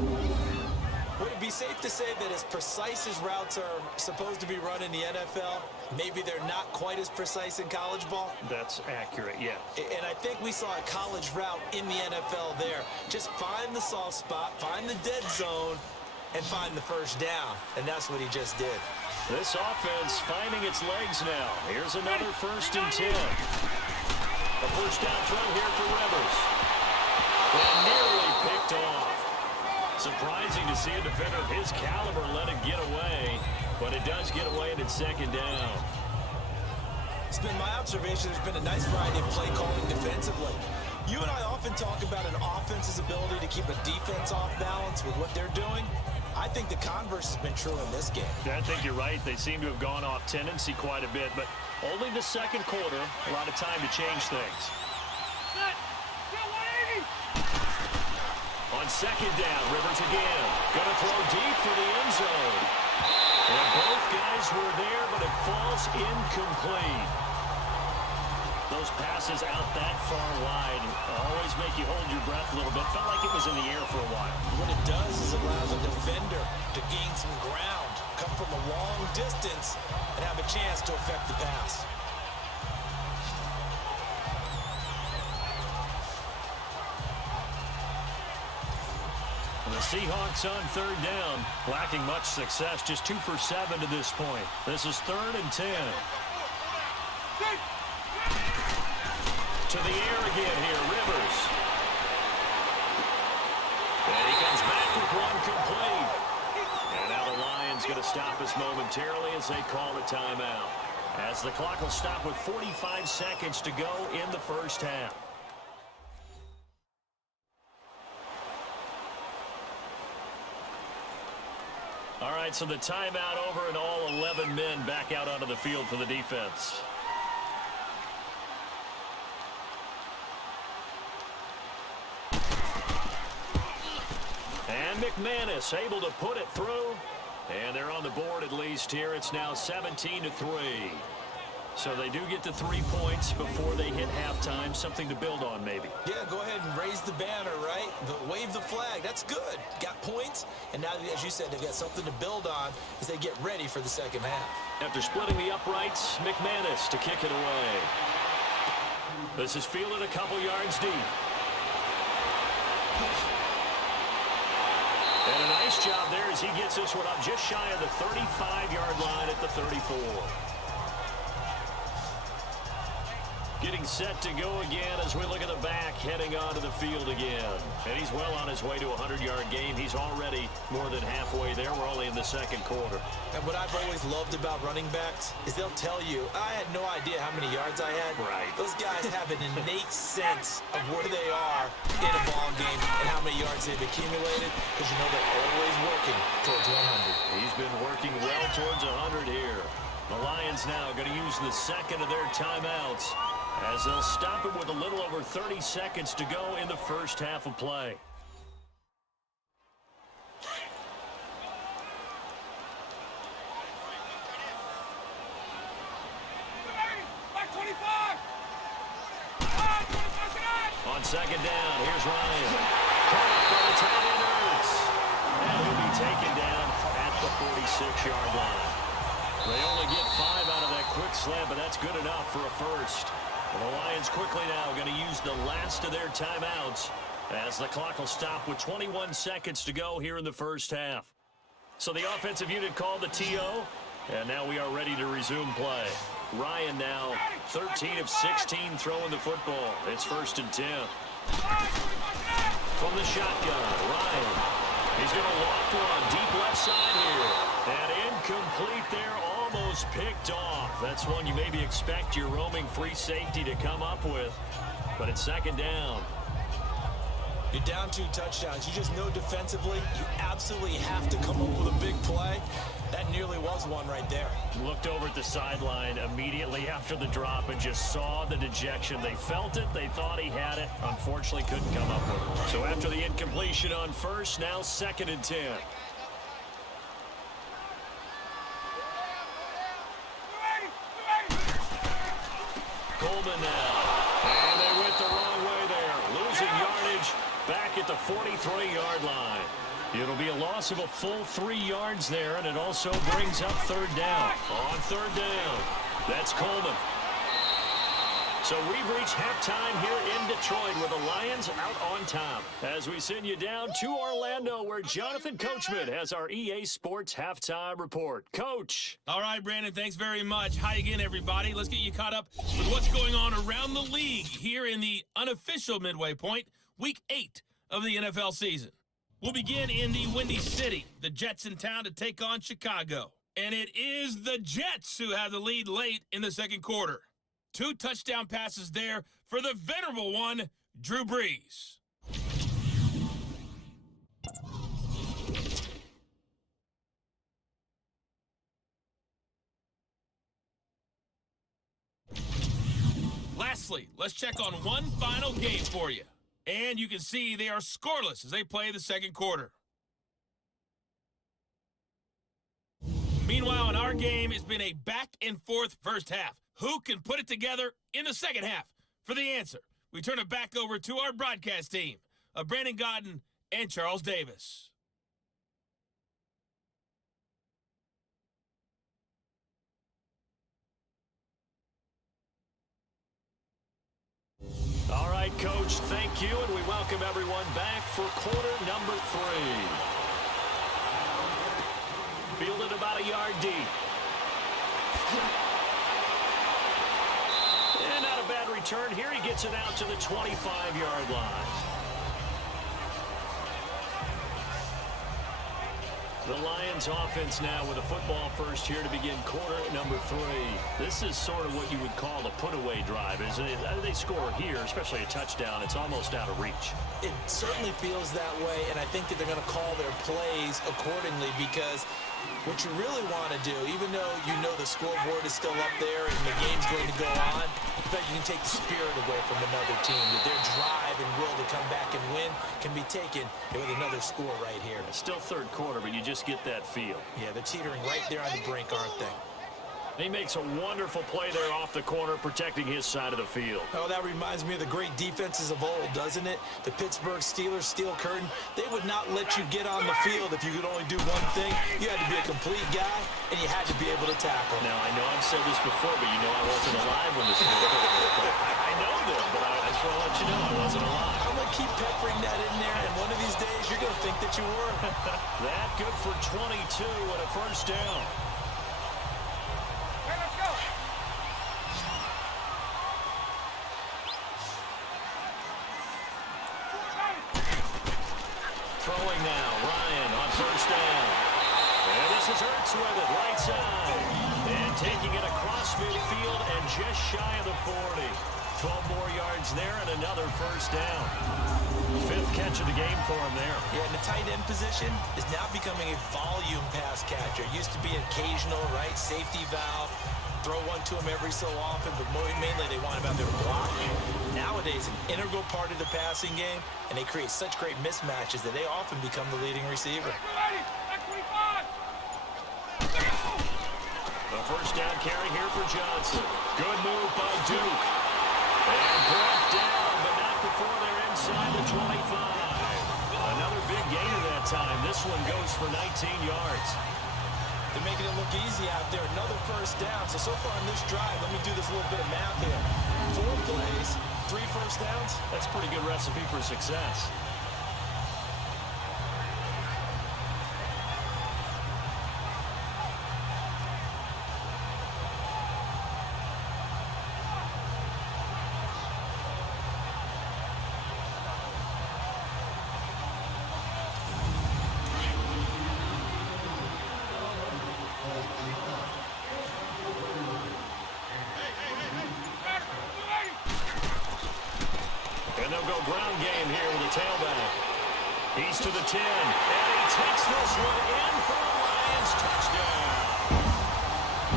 Would it be safe to say that as precise as routes are supposed to be run in the NFL, maybe they're not quite as precise in college ball? That's accurate, yeah. And I think we saw a college route in the NFL there. Just find the soft spot, find the dead zone, and find the first down. And that's what he just did. This offense finding its legs now. Here's another 1st and 10. A first down throw here for Rivers. And nearly picked off. Surprising to see a defender of his caliber let it get away, but it does get away and it's 2nd down. It's been my observation there's been a nice variety of play calling defensively. You and I often talk about an offense's ability to keep a defense off balance with what they're doing. I think the converse has been true in this game. I think you're right. They seem to have gone off tendency quite a bit, but only the 2nd quarter, a lot of time to change things. On 2nd down, Rivers again. Going to throw deep for the end zone. And both guys were there, but it falls incomplete. Those passes out that far wide always make you hold your breath a little bit. Felt like it was in the air for a while. What it does is it allows a defender to gain some ground, come from a long distance, and have a chance to affect the pass. The Seahawks on 3rd down, lacking much success, just 2 for 7 to this point. This is 3rd and 10. To the air again here, Rivers. And he comes back with one complete. And now the Lions going to stop us momentarily as they call a timeout. As the clock will stop with 45 seconds to go in the first half. All right, so the timeout over and all 11 men back out onto the field for the defense. And McManus able to put it through. And they're on the board at least here. It's now 17-3. So they do get the 3 points before they hit halftime. Something to build on, maybe. Yeah, go ahead and raise the banner, right? Wave the flag. That's good. Got points. And now, as you said, they've got something to build on as they get ready for the second half. After splitting the uprights, McManus to kick it away. This is fielded a couple yards deep. And a nice job there as he gets this one up just shy of the 35-yard line at the 34. Getting set to go again as we look at the back heading onto the field again. And he's well on his way to a 100-yard game. He's already more than halfway there. We're only in the 2nd quarter. And what I've always loved about running backs is they'll tell you, I had no idea how many yards I had. Right. Those guys have an innate sense of where they are in a ball game and how many yards they've accumulated because you know they're always working towards 100. He's been working well towards 100 here. The Lions now going to use the 2nd of their timeouts as they'll stop it with a little over 30 seconds to go in the first half of play. On 2nd down, here's Ryan. Caught up by the tight end Ertz. And he'll be taken down at the 46-yard line. They only get 5 out of that quick slant, but that's good enough for a first. The Lions quickly now going to use the last of their timeouts as the clock will stop with 21 seconds to go here in the first half. So the offensive unit called the TO, and now we are ready to resume play. Ryan now 13 of 16 throwing the football. It's 1st and 10. From the shotgun, Ryan. He's going to loft one deep left side here. And incomplete there, almost picked off. That's one you maybe expect your roaming free safety to come up with. But it's 2nd down. You're down 2 touchdowns. You just know defensively you absolutely have to come up with a big play. That nearly was one right there. Looked over at the sideline immediately after the drop and just saw the dejection. They felt it. They thought he had it. Unfortunately, couldn't come up with it. So after the incompletion on first, now 2nd and 10. Coleman now. And they went the wrong way there. Losing yardage back at the 43-yard line. It'll be a loss of a full 3 yards there, and it also brings up third down. On third down, that's Coleman. So we've reached halftime here in Detroit with the Lions out on top. As we send you down to Orlando, where Jonathan Coachman has our EA Sports halftime report. Coach. All right, Brandon, thanks very much. Hi again, everybody. Let's get you caught up with what's going on around the league here in the unofficial midway point, Week 8 of the NFL season. We'll begin in the Windy City, the Jets in town to take on Chicago. And it is the Jets who have the lead late in the second quarter. 2 touchdown passes there for the venerable one, Drew Brees. Lastly, let's check on one final game for you. And you can see they are scoreless as they play the second quarter. Meanwhile, in our game, it's been a back-and-forth first half. Who can put it together in the second half? For the answer, we turn it back over to our broadcast team of Brandon Godden and Charles Davis. All right, Coach, thank you, and we welcome everyone back for quarter number 3. Fielded about a yard deep. And not a bad return here. He gets it out to the 25-yard line. The Lions offense now with a football first here to begin quarter number 3. This is sort of what you would call a put-away drive, isn't it? They score here, especially a touchdown. It's almost out of reach. It certainly feels that way, and I think that they're going to call their plays accordingly because what you really want to do, even though you know the scoreboard is still up there and the game's going to go on, in fact, you can take the spirit away from another team, that their drive and will to come back and win can be taken with another score right here. It's still third quarter, but you just get that feel. Yeah, they're teetering right there on the brink, aren't they? He makes a wonderful play there off the corner, protecting his side of the field. Oh, that reminds me of the great defenses of old, doesn't it? The Pittsburgh Steelers, steel curtain. They would not let you get on the field if you could only do one thing. You had to be a complete guy, and you had to be able to tackle. Now, I know I've said this before, but you know I wasn't alive when this was I know that, but I just want to let you know I wasn't alive. I'm going to keep peppering that in there, and one of these days you're going to think that you were. That good for 22 and a first down. Throwing now, Ryan on first down. And this is Ertz with it, right side. And taking it across midfield and just shy of the 40. 12 more yards there and another first down. 5th catch of the game for him there. Yeah, and the tight end position is now becoming a volume pass catcher. Used to be occasional, right, safety valve. Throw one to him every so often, but mainly they want him out there to block. Nowadays, an integral part of the passing game, and they create such great mismatches that they often become the leading receiver. A first down carry here for Johnson. Good move by Duke. And brought down, but not before they're inside the 25. Another big gain at that time. This one goes for 19 yards. They're making it look easy out there. Another first down. So far in this drive, let me do this little bit of math here. 4 plays, 3 first downs. That's a pretty good recipe for success. Ground game here with the tailback. He's to the 10, and he takes this one in for a Lions touchdown.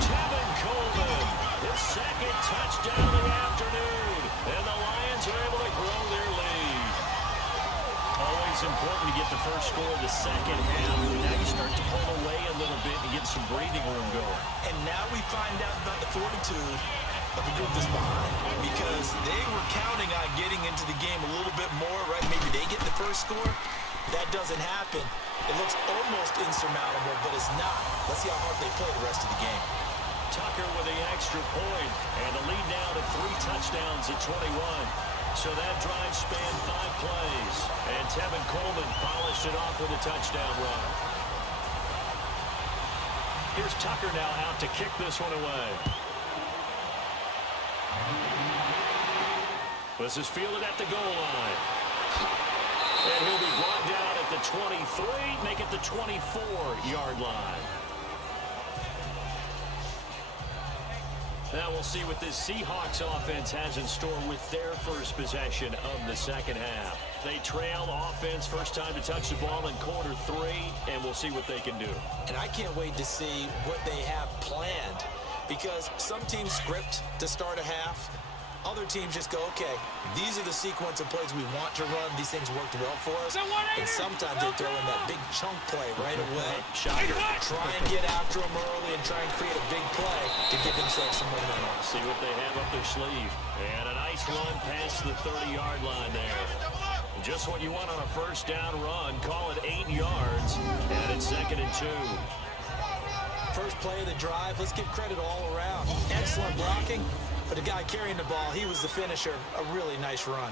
Tevin Coleman, his 2nd touchdown of the afternoon, and the Lions are able to grow their lead. Always important to get the first score of the second half. Now you start to pull away a little bit and get some breathing room going. And now we find out about the fortitude of a group that's behind because they were counting on getting into the game a little bit more, right? Maybe they get the first score. That doesn't happen. It looks almost insurmountable, but it's not. Let's see how hard they play the rest of the game. Tucker with the extra point, and the lead now to 3 touchdowns at 21. So that drive spanned 5 plays, and Tevin Coleman polished it off with a touchdown run. Here's Tucker now out to kick this one away. This is fielded at the goal line. And he'll be brought down at the 23, make it the 24-yard line. Now we'll see what this Seahawks offense has in store with their first possession of the second half. They trail offense first time to touch the ball in quarter 3, and we'll see what they can do. And I can't wait to see what they have planned because some teams script to start a half. Other teams just go, okay, these are the sequence of plays we want to run. These things worked well for us. And sometimes they throw in that big chunk play right away. Try and get after them early and try and create a big play to give themselves some momentum. See what they have up their sleeve. And a nice run past the 30-yard line there. Just what you want on a first down run. Call it 8 yards. And it's 2nd and 2. First play of the drive, let's give credit all around. Excellent blocking. But the guy carrying the ball, he was the finisher. A really nice run.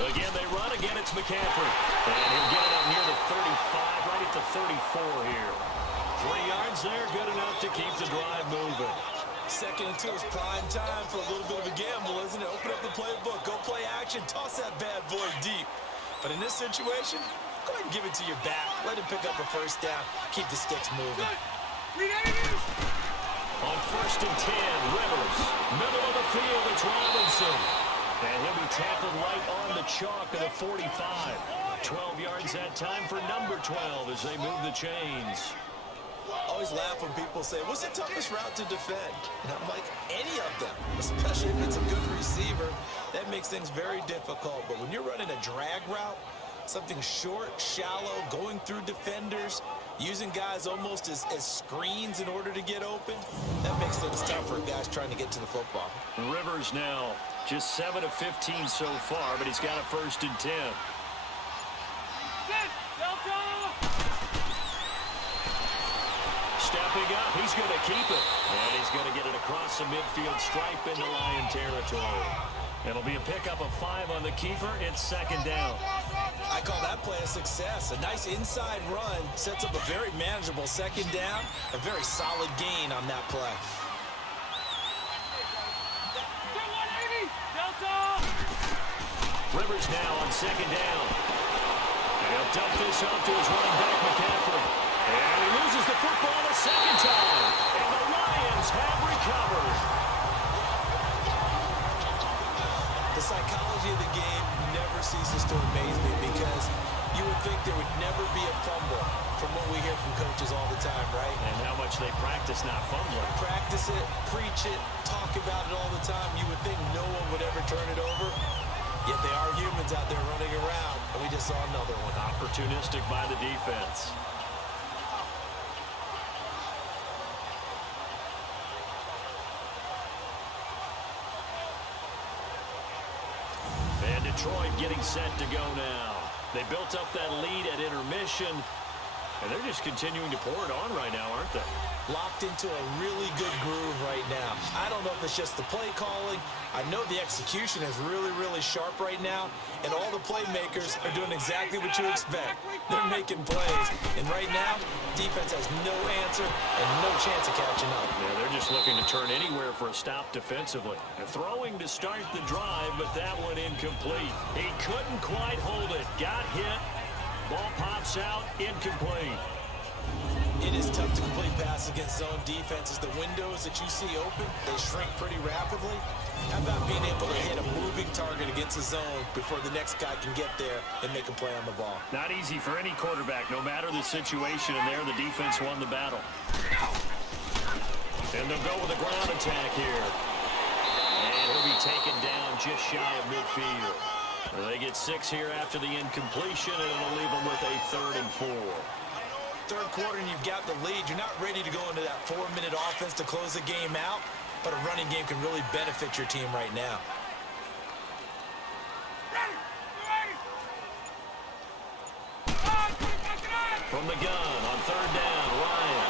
Again, they run. Again, it's McCaffrey. And he'll get it up near the 35, right at the 34 here. 3 yards there, good enough to keep the drive moving. 2nd and 2 is prime time for a little bit of a gamble, isn't it? Open up the playbook, go play action, toss that bad boy deep. But in this situation, go ahead and give it to your back. Let him pick up a first down. Keep the sticks moving. On 1st and 10, Rivers. Middle of the field, it's Robinson. And he'll be tackled right on the chalk at a 45. 12 yards that time for number 12 as they move the chains. Always laugh when people say, what's the toughest route to defend? And I'm like, any of them, especially if it's a good receiver. That makes things very difficult. But when you're running a drag route, something short, shallow, going through defenders, using guys almost as screens in order to get open, that makes things tough for guys trying to get to the football. Rivers now just 7 of 15 so far, but he's got a 1st and 10. Stepping up, he's going to keep it. And he's going to get it across the midfield stripe into Lion territory. It'll be a pickup of 5 on the keeper. It's 2nd down. I call that play a success. A nice inside run sets up a very manageable 2nd down. A very solid gain on that play. Rivers now on 2nd down. And he'll dump this off to his running back, McCaffrey. And he loses the football a 2nd time. And the Lions have recovered. The psychology of the game never ceases to amaze me because you would think there would never be a fumble from what we hear from coaches all the time, right? And how much they practice not fumbling. Practice it, preach it, talk about it all the time. You would think no one would ever turn it over. Yet they are humans out there running around, and we just saw another one. Opportunistic by the defense. And Detroit getting set to go now. They built up that lead at intermission, and they're just continuing to pour it on right now, aren't they? Locked into a really good groove right now. I don't know if it's just the play calling. I know the execution is really, really sharp right now, and all the playmakers are doing exactly what you expect. They're making plays, and right now, defense has no answer and no chance of catching up. Yeah, they're just looking to turn anywhere for a stop defensively. They're throwing to start the drive, but that one incomplete. He couldn't quite hold it. Got hit. Ball pops out, incomplete. It is tough to complete pass against zone defenses. The windows that you see open, they shrink pretty rapidly. How about being able to hit a moving target against a zone before the next guy can get there and make a play on the ball? Not easy for any quarterback, no matter the situation, and there the defense won the battle. And they'll go with a ground attack here. And he'll be taken down just shy of midfield. They get 6 here after the incompletion, and it'll leave them with a 3rd and 4. third quarter and you've got the lead, you're not ready to go into that 4-minute offense to close the game out, but a running game can really benefit your team right now. From the gun on third down, Ryan.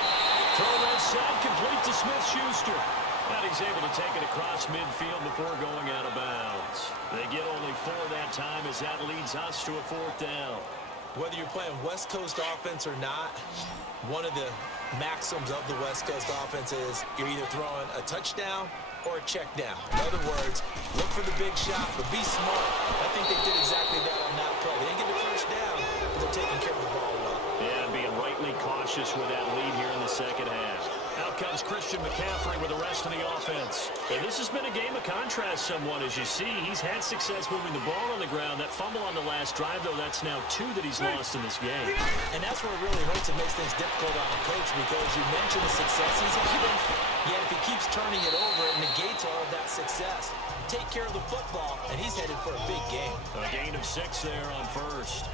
Throw that side, complete to Smith-Schuster. And he's able to take it across midfield before going out of bounds. They get only 4 that time as that leads us to a 4th down. Whether you're playing West Coast offense or not, one of the maxims of the West Coast offense is you're either throwing a touchdown or a check down. In other words, look for the big shot, but be smart. I think they did exactly that on that play. They didn't get the first down, but they're taking care of the ball well. Yeah, and being rightly cautious with that lead here in the second half. Out comes Christian McCaffrey with the rest of the offense. And this has been a game of contrast somewhat, as you see. He's had success moving the ball on the ground. That fumble on the last drive, though, that's now 2 that he's lost in this game. And that's where it really hurts and makes things difficult on a coach, because you mentioned the success he's having, yet if he keeps turning it over, it negates all of that success. Take care of the football, and he's headed for a big game. A gain of 6 there on first.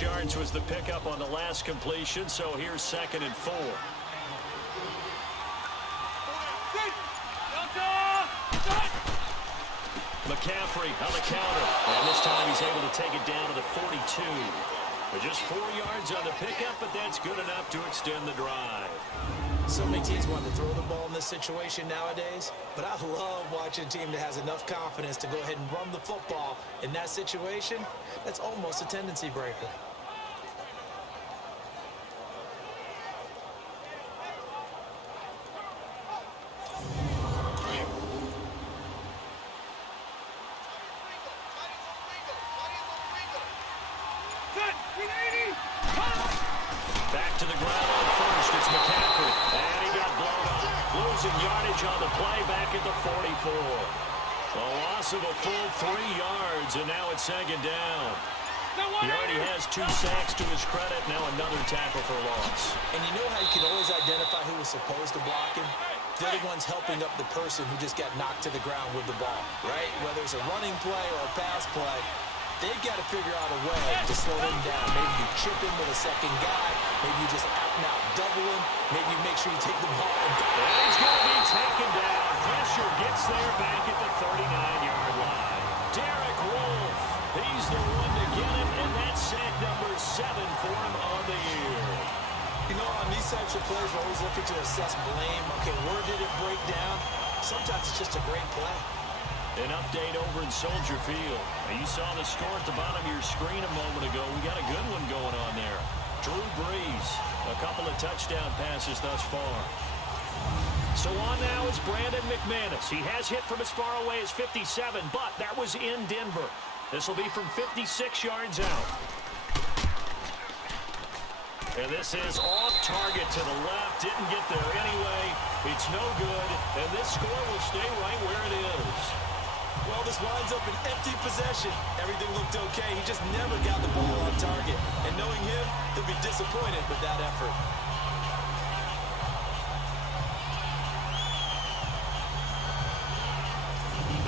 Yards was the pickup on the last completion, so here's 2nd and 4. McCaffrey on the counter, and this time he's able to take it down to the 42. But just 4 yards on the pickup, but that's good enough to extend the drive. So many teams want to throw the ball in this situation nowadays, but I love watching a team that has enough confidence to go ahead and run the football in that situation. That's almost a tendency breaker. Back to the ground on first. It's McCaffrey. And he got blown up. Losing yardage on the play back at the 44. A loss of a full 3 yards, and now it's 2nd down. He already has 2 sacks to his credit. Now another tackle for loss. And you know how you can always identify who was supposed to block him? They're the ones helping up the person who just got knocked to the ground with the ball, right? Whether it's a running play or a pass play, they've got to figure out a way to slow him down. Maybe you chip him with a second guy. Maybe you just out and out double him. Maybe you make sure you take the ball and go. And he's going to be taken down. Pressure gets there back at the 39-yard line. Derek Wolfe, he's the one to get it, and that's sack number 7 for him on the year. You know, on these types of plays, we're always looking to assess blame. Okay, where did it break down? Sometimes it's just a great play. An update over in Soldier Field. You saw the score at the bottom of your screen a moment ago. We got a good one going on there. Drew Brees, a couple of touchdown passes thus far. So on now is Brandon McManus. He has hit from as far away as 57, but that was in Denver. This will be from 56 yards out. And this is off target to the left. Didn't get there anyway. It's no good. And this score will stay right where it is. Well, this winds up an empty possession. Everything looked okay. He just never got the ball on target. And knowing him, he'll be disappointed with that effort.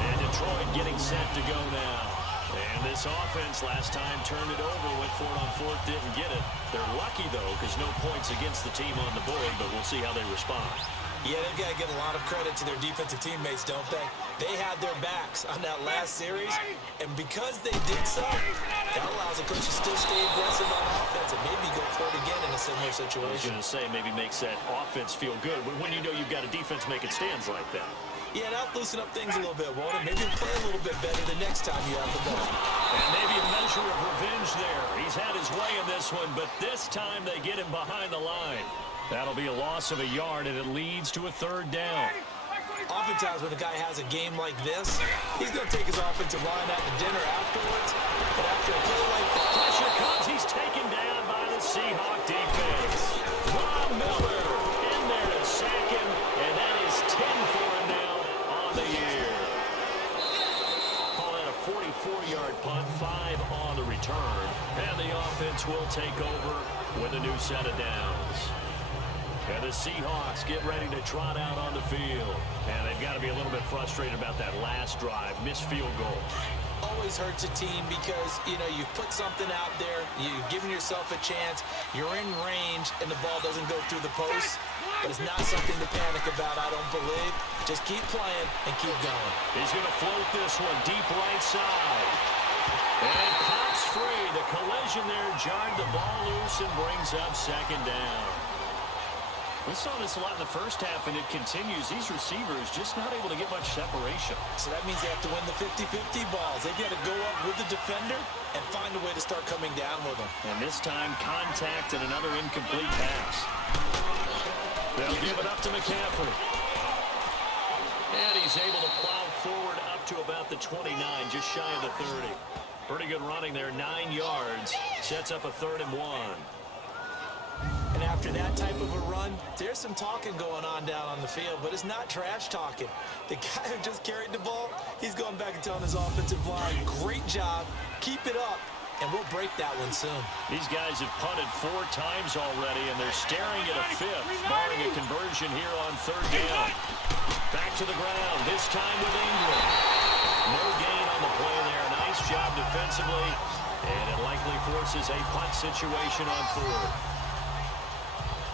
And Detroit getting set to go now. And this offense last time turned it over, went for it on 4th, didn't get it. They're lucky, though, because no points against the team on the board, but we'll see how they respond. Yeah, they've got to give a lot of credit to their defensive teammates, don't they? They had their backs on that last series, and because they did so, that allows the coach to still stay aggressive on offense and maybe go for it again in a similar situation. I was going to say, maybe makes that offense feel good when you know you've got a defense making stands like that. Yeah, that'll loosen up things a little bit, won't it? Maybe play a little bit better the next time you have the ball. And maybe a measure of revenge there. He's had his way in this one, but this time they get him behind the line. That'll be a loss of a yard, and it leads to a 3rd down. Oftentimes when a guy has a game like this, he's going to take his offensive line out to dinner afterwards. But after a play like that, Pressure comes. He's taken down by the Seahawk defense. Von Miller in there to sack him, and that is 10 for him now on the year. Call that a 44-yard punt, 5 on the return. And the offense will take over with a new set of downs. And the Seahawks get ready to trot out on the field. And they've got to be a little bit frustrated about that last drive, missed field goal. always hurts a team because, you know, you've put something out there, you've given yourself a chance, you're in range, and the ball doesn't go through the post. But it's not something to panic about, I don't believe. Just keep playing and keep going. He's going to float this one deep right side. And pops free. The collision there jarred the ball loose and brings up second down. We saw this a lot in the first half, and it continues. These receivers just not able to get much separation. So that means they have to win the 50-50 balls. They've got to go up with the defender and find a way to start coming down with them. And this time, contact and another incomplete pass. They'll give it up to McCaffrey. And he's able to plow forward up to about the 29, just shy of the 30. Pretty good running there, 9 yards. Sets up a 3rd and 1. And after that type of a run, there's some talking going on down on the field, but it's not trash talking. The guy who just carried the ball, he's going back and telling his offensive line, great job, keep it up, and we'll break that one soon. These guys have punted 4 times already, and they're staring at a 5th, barring a conversion here on 3rd down. Back to the ground, this time with Ingram. No gain on the play there. Nice job defensively, and it likely forces a punt situation on 4th.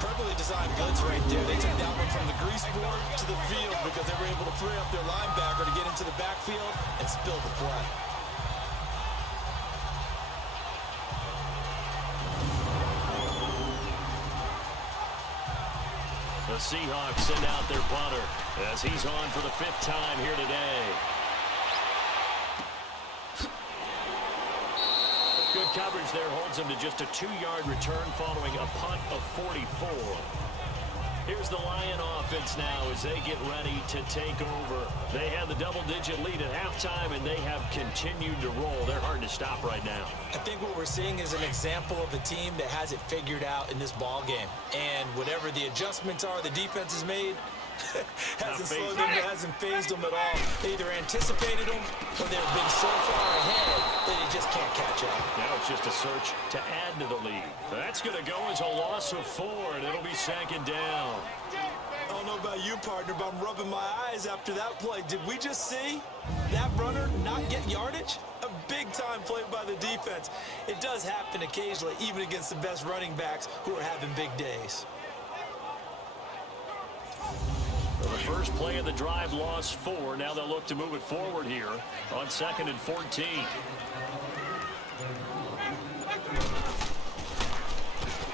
Perfectly designed blitz right there. They took that one from the grease board to the field because they were able to free up their linebacker to get into the backfield and spill the play. The Seahawks send out their punter as he's on for the 5th time here today. Good coverage there holds him to just a 2-yard return following a punt of 44. Here's the Lion offense now as they get ready to take over. They had the double-digit lead at halftime, and they have continued to roll. They're hard to stop right now. I think what we're seeing is an example of a team that has it figured out in this ball game. And whatever the adjustments are the defense has made, hasn't slowed them, hasn't phased them at all. They either anticipated them or they've been so far ahead that they just can't catch up. Now it's just a search to add to the lead. That's going to go as a loss of 4, and it'll be 2nd down. I don't know about you, partner, but I'm rubbing my eyes after that play. Did we just see that runner not get yardage? A big-time play by the defense. It does happen occasionally, even against the best running backs who are having big days. Well, the first play of the drive lost 4. Now they'll look to move it forward here on 2nd and 14.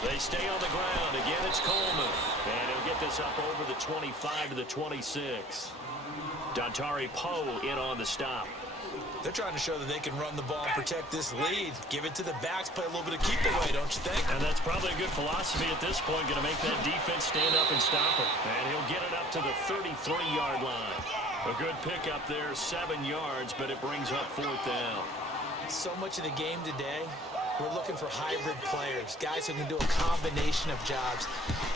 They stay on the ground. Again, it's Coleman. And he'll get this up over the 25 to the 26. Dontari Poe in on the stop. They're trying to show that they can run the ball and protect this lead. Give it to the backs, play a little bit of keep away, don't you think? And that's probably a good philosophy at this point. Going to make that defense stand up and stop it. And he'll get it up to the 33-yard line. A good pickup there, 7 yards, but it brings up 4th down. So much of the game today, we're looking for hybrid players, guys who can do a combination of jobs.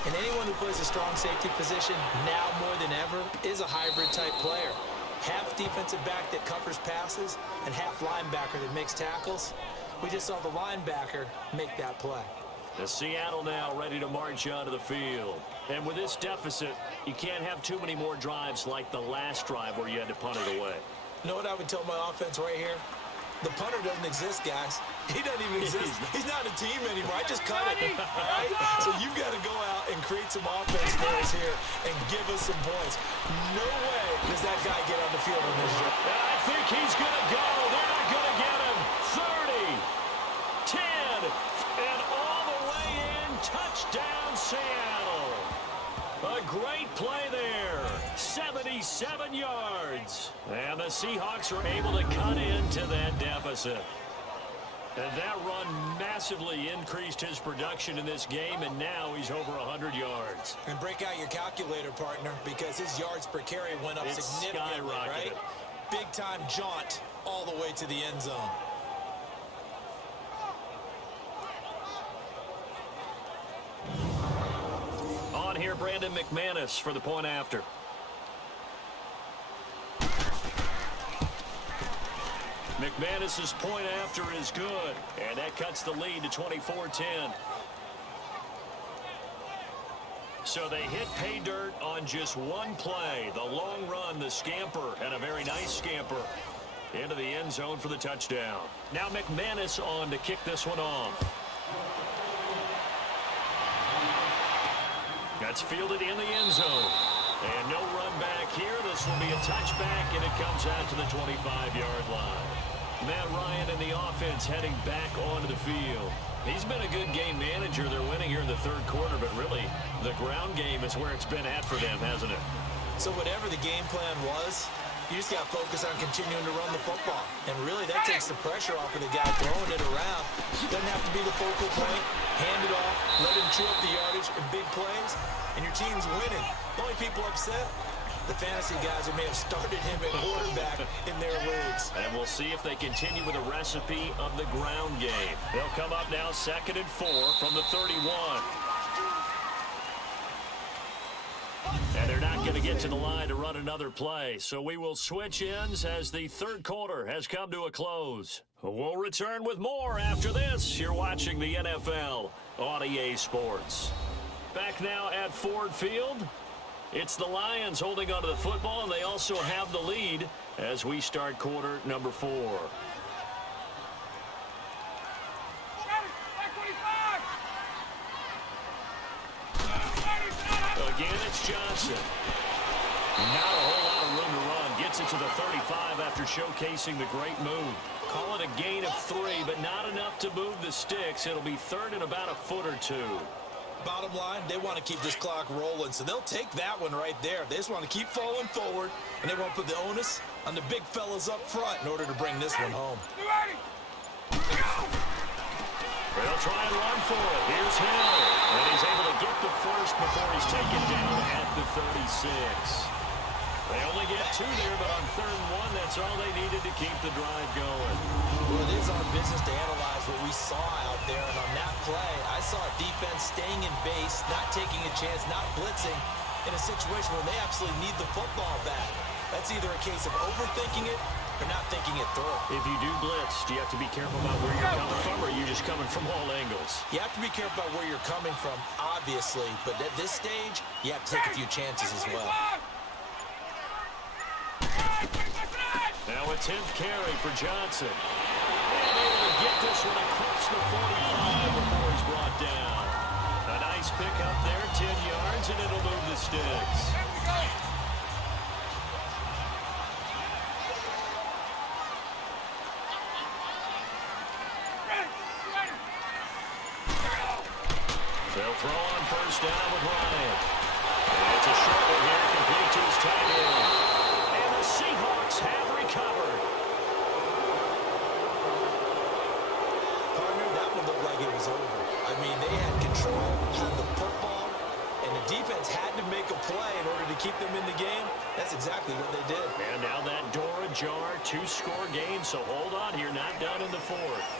And anyone who plays a strong safety position, now more than ever, is a hybrid-type player. Half defensive back that covers passes and half linebacker that makes tackles. We just saw the linebacker make that play. The Seattle now ready to march onto the field. And with this deficit, you can't have too many more drives like the last drive where you had to punt it away. You know what I would tell my offense right here? The punter doesn't exist, guys. He doesn't even exist. He's not a team anymore. I just cut it, all right? So you've got to go out and create some offense for us here and give us some points. No way does that guy get on the field on this drive. I think he's going to go. They're not going to get him. 30, 10, and all the way in. Touchdown, Seattle. A great play there. 77 yards. And the Seahawks are able to cut into that deficit. And that run massively increased his production in this game, and now he's over 100 yards. And break out your calculator, partner, because his yards per carry went up significantly, right? Big-time jaunt all the way to the end zone. On here, Brandon McManus for the point after. McManus's point after is good, and that cuts the lead to 24-10. So they hit pay dirt on just one play. The long run, the scamper, and a very nice scamper into the end zone for the touchdown. Now McManus on to kick this one off. That's fielded in the end zone. And no run back here. This will be a touchback, and it comes out to the 25-yard line. Matt Ryan and the offense heading back onto the field. He's been a good game manager. They're winning here in the third quarter, but really the ground game is where it's been at for them, hasn't it? So whatever the game plan was, you just got to focus on continuing to run the football. And really that takes the pressure off of the guy throwing it around. Doesn't have to be the focal point. Hand it off, let him chew up the yardage in big plays, and your team's winning. The only people upset, the fantasy guys who may have started him at quarterback in their leagues. And we'll see if they continue with a recipe of the ground game. They'll come up now 2nd and 4 from the 31. And they're not going to get to the line to run another play. So we will switch ends as the third quarter has come to a close. We'll return with more after this. You're watching the NFL on EA Sports. Back now at Ford Field. It's the Lions holding onto the football, and they also have the lead as we start quarter number 4. Again, it's Johnson. Not a whole lot of room to run. Gets it to the 35 after showcasing the great move. Call it a gain of 3, but not enough to move the sticks. It'll be third and about a foot or 2. Bottom line, they want to keep this clock rolling, so they'll take that one right there. They just want to keep falling forward, and they won't put the onus on the big fellas up front in order to bring this one home. They'll try and run for it. Here's Hill, and he's able to get the first before he's taken down at the 36. They only get 2 there, but on 3rd and 1, that's all they needed to keep the drive going. Well, it is our business to analyze what we saw out there, and on that play, I saw a defense staying in base, not taking a chance, not blitzing, in a situation where they absolutely need the football back. That's either a case of overthinking it or not thinking it through. If you do blitz, do you have to be careful about where you're coming from, or are you just coming from all angles? You have to be careful about where you're coming from, obviously, but at this stage, you have to take a few chances as well. Now a 10th carry for Johnson. And able to get this one across the 45 before he's brought down. A nice pick up there, 10 yards, and it'll move the sticks. They'll throw on first down with Ryan. And it's a short one here, complete to his tight end. And the Seahawks have recovered. Partner, that one looked like it was over. I mean, they had control, had the football, and the defense had to make a play in order to keep them in the game. That's exactly what they did. And now that door ajar, 2-score game, so hold on here, not done in the 4th.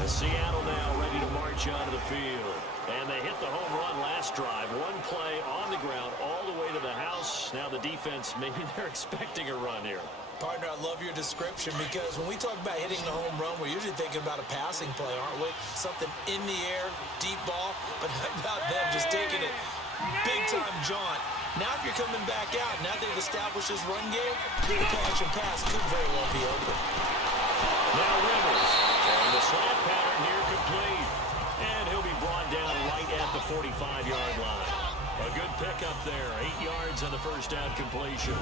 The Seattle now ready to march onto the field. And they hit the home run last drive. One play on the ground all the way to the house. Now the defense, maybe they're expecting a run here. Partner, I love your description because when we talk about hitting the home run, we're usually thinking about a passing play, aren't we? Something in the air, deep ball, but how about them just taking it big-time jaunt. Now if you're coming back out, now they've established this run game, the catch and pass could very well be open. Now Rivers, and the slant pattern here complete. And he'll be brought down right at the 45-yard line. A good pickup there, 8 yards on the first down completion.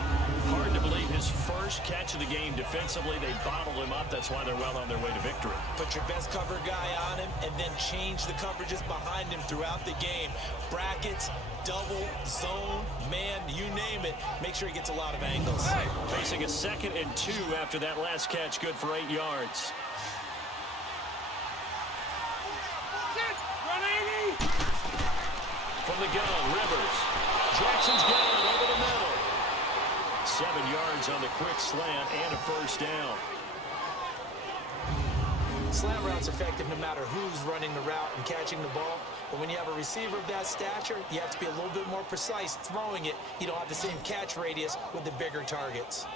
Hard to believe his first catch of the game defensively. They bottled him up. That's why they're well on their way to victory. Put your best cover guy on him and then change the coverages behind him throughout the game. Brackets, double, zone, man, you name it. Make sure he gets a lot of angles. Facing a 2nd and 2 after that last catch, good for 8 yards. Wilson's got it over the middle. 7 yards on the quick slant and a first down. Slant route's effective no matter who's running the route and catching the ball. But when you have a receiver of that stature, you have to be a little bit more precise throwing it. You don't have the same catch radius with the bigger targets.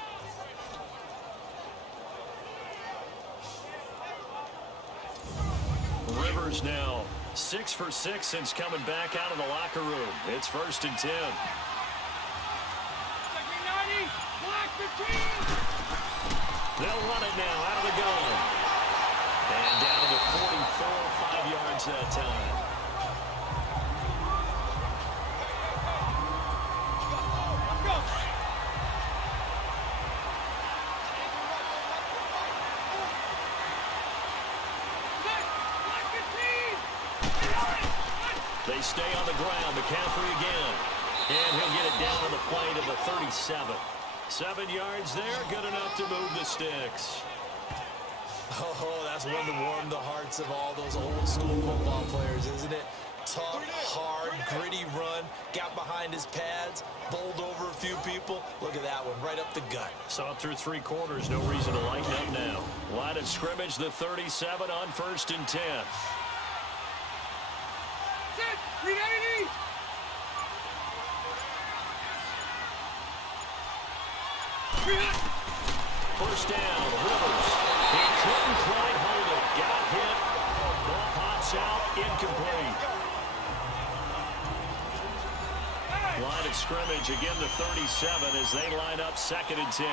Rivers now 6 for 6 since coming back out of the locker room. It's 1st and 10. They'll run it now out of the gun. And down to 44, 5 yards that time. They stay on the ground. McCaffrey again. And he'll get it down on the play to the 37. 7 yards there, good enough to move the sticks. Oh, that's one to warm the hearts of all those old school football players, isn't it? Tough, hard, gritty run, got behind his pads, bowled over a few people. Look at that one, right up the gut. Saw it through 3 quarters, no reason to lighten up now. Line of scrimmage, the 37 on 1st and 10. Set, 390. First down, Rivers. He couldn't quite hold it. Got hit. Ball pops out, incomplete. Line of scrimmage, again the 37 as they line up 2nd and 10.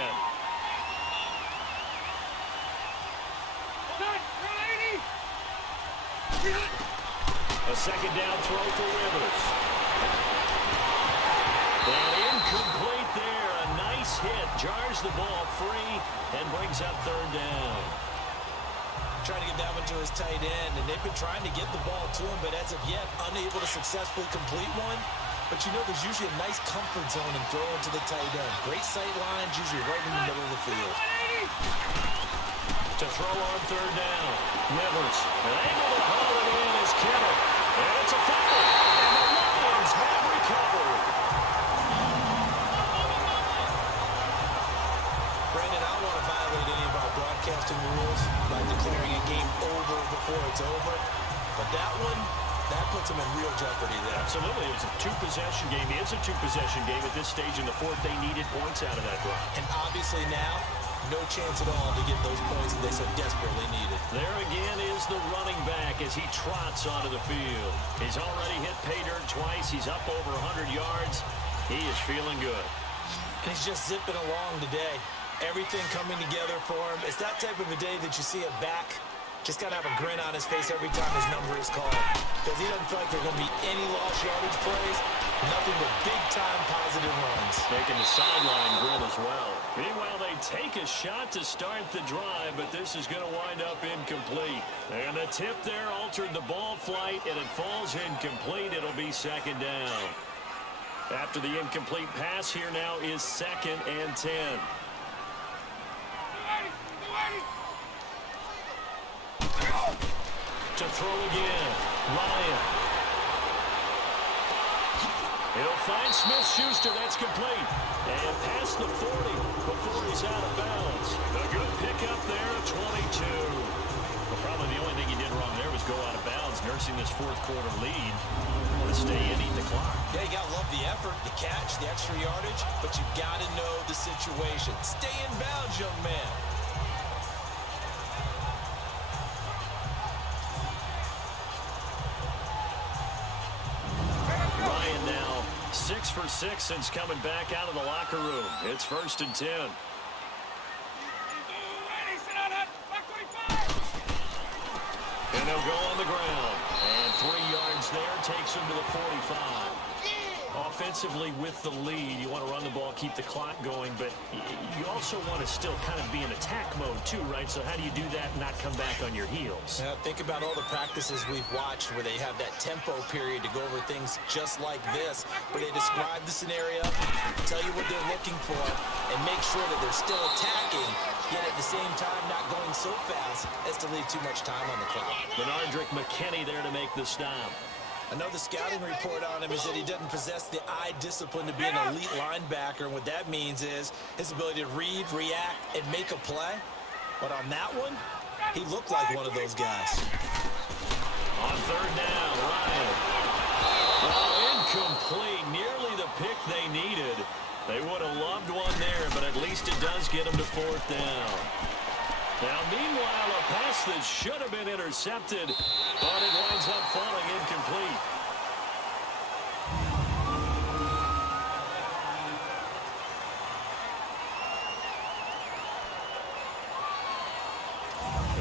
A 2nd down throw for Rivers. And incomplete there. A nice hit. Jars the ball free and brings up 3rd down. Trying to get that one to his tight end, and they've been trying to get the ball to him, but as of yet, unable to successfully complete one. But you know there's usually a nice comfort zone in throwing to the tight end. Great sight lines, usually right in the middle of the field. To throw on 3rd down. Rivers able to haul it in as Kittle. And it's a foul. And the Lions have recovered. Brandon, I don't want to violate any of our broadcasting rules by declaring a game over before it's over. But that one, that puts them in real jeopardy there. Absolutely. It was a 2-possession game. It is a 2-possession game at this stage in the 4th. They needed points out of that drive. And obviously now, no chance at all to get those points that they so desperately needed. There again is the running back as he trots onto the field. He's already hit pay dirt twice. He's up over 100 yards. He is feeling good. And he's just zipping along today. Everything coming together for him. It's that type of a day that you see a back just got to have a grin on his face every time his number is called. Because he doesn't feel like there are going to be any lost yardage plays. Nothing but big-time positive runs. Making the sideline grin as well. Meanwhile, they take a shot to start the drive, but this is going to wind up incomplete. And the tip there altered the ball flight, and it falls incomplete. It'll be 2nd down. After the incomplete pass, here now is 2nd and 10. To throw again, Ryan. He'll find Smith-Schuster. That's complete. And past the 40 before he's out of bounds. A good pickup there at 22. Well, probably the only thing he did wrong there was go out of bounds, nursing this 4th quarter lead. Want to stay in, eat the clock. Yeah, you got to love the effort, the catch, the extra yardage, but you got to know the situation. Stay in bounds, young man. Ryan now 6 for 6 since coming back out of the locker room. It's 1st and 10. And they'll go on the ground. And 3 yards there takes him to the 45. Offensively with the lead, you want to run the ball, keep the clock going, but you also want to still kind of be in attack mode too, right? So how do you do that and not come back on your heels? Now, think about all the practices we've watched where they have that tempo period to go over things just like this, where they describe the scenario, tell you what they're looking for, and make sure that they're still attacking, yet at the same time not going so fast as to leave too much time on the clock. Benardrick McKinney there to make the stop. I know the scouting report on him is that he doesn't possess the eye discipline to be an elite linebacker, and what that means is his ability to read, react, and make a play. But on that one, he looked like one of those guys. On third down, Ryan. Oh, incomplete. Nearly the pick they needed. They would have loved one there, but at least it does get them to fourth down. Now, meanwhile, a pass that should have been intercepted, but it winds up falling incomplete.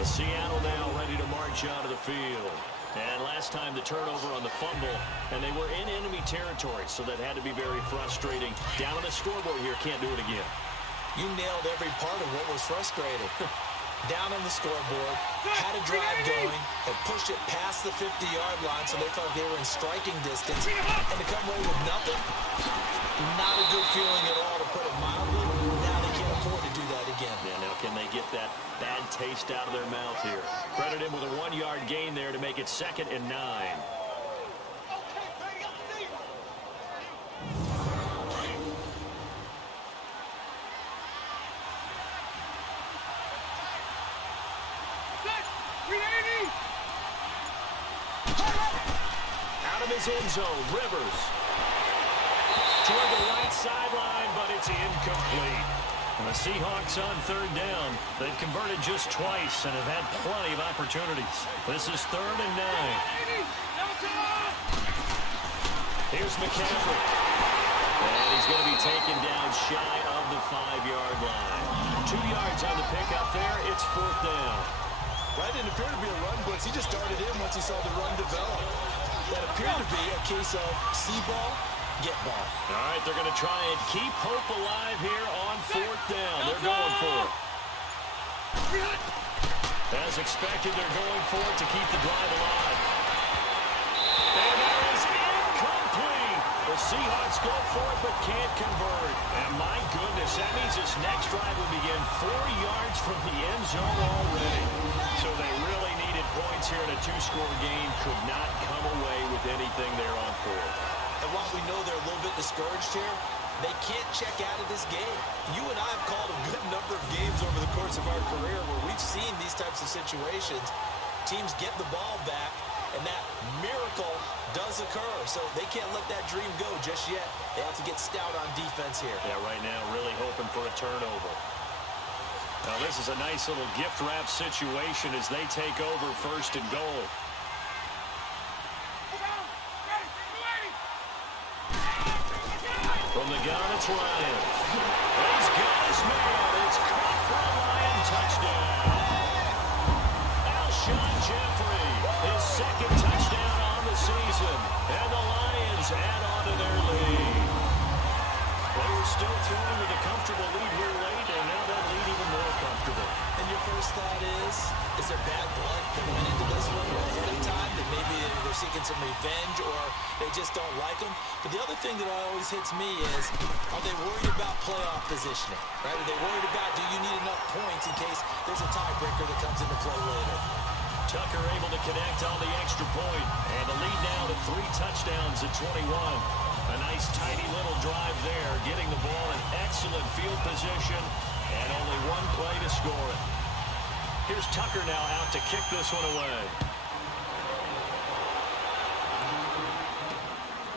The Seattle now ready to march out of the field. And last time the turnover on the fumble, and they were in enemy territory, so that had to be very frustrating. Down on the scoreboard here, can't do it again. You nailed every part of what was frustrating. Down on the scoreboard, had a drive going, and pushed it past the 50-yard line so they felt they were in striking distance, and to come away with nothing, not a good feeling at all, to put it mildly. Now they can't afford to do that again. Yeah, now can they get that bad taste out of their mouth here? Credit him with a 1-yard gain there to make it 2nd and 9. Out of his end zone, Rivers. Toward the right sideline, but it's incomplete. And the Seahawks on third down. They've converted just twice and have had plenty of opportunities. This is 3rd and 9. Here's McCaffrey. And he's going to be taken down shy of the 5-yard line. 2 yards on the pickup there. It's 4th down. That didn't appear to be a run blitz. He just darted in once he saw the run develop. That appeared to be a case of see ball, get ball. All right, they're going to try and keep hope alive here on 4th down. They're going for it. As expected, they're going for it to keep the drive alive. And that is incomplete. The Seahawks go for it but can't convert. And my goodness, that means this next drive will begin 4 yards from the end zone already. So they really needed points here in a 2-score game. Could not come away with anything there on 4th. And while we know they're a little bit discouraged here, they can't check out of this game. You and I have called a good number of games over the course of our career where we've seen these types of situations. Teams get the ball back, and that miracle does occur. So they can't let that dream go just yet. They have to get stout on defense here. Yeah, right now really hoping for a turnover. Now this is a nice little gift wrap situation as they take over 1st and goal. From the gun, it's Ryan. He's got his man. It's caught for a Lion touchdown. Alshon Jeffrey, his 2nd touchdown on the season. And the Lions add on to their lead. They were still throwing with a comfortable lead here late, and now that lead even more comfortable. And your first thought is there bad blood that went into this one ahead of time? That maybe they're seeking some revenge or they just don't like them? But the other thing that always hits me is, are they worried about playoff positioning? Right? Are they worried about, do you need enough points in case there's a tiebreaker that comes into play later? Tucker able to connect on the extra point, and the lead now to 3 touchdowns at 21. A nice tidy little drive there, getting the ball in excellent field position, and only 1 play to score it. Here's Tucker now out to kick this one away.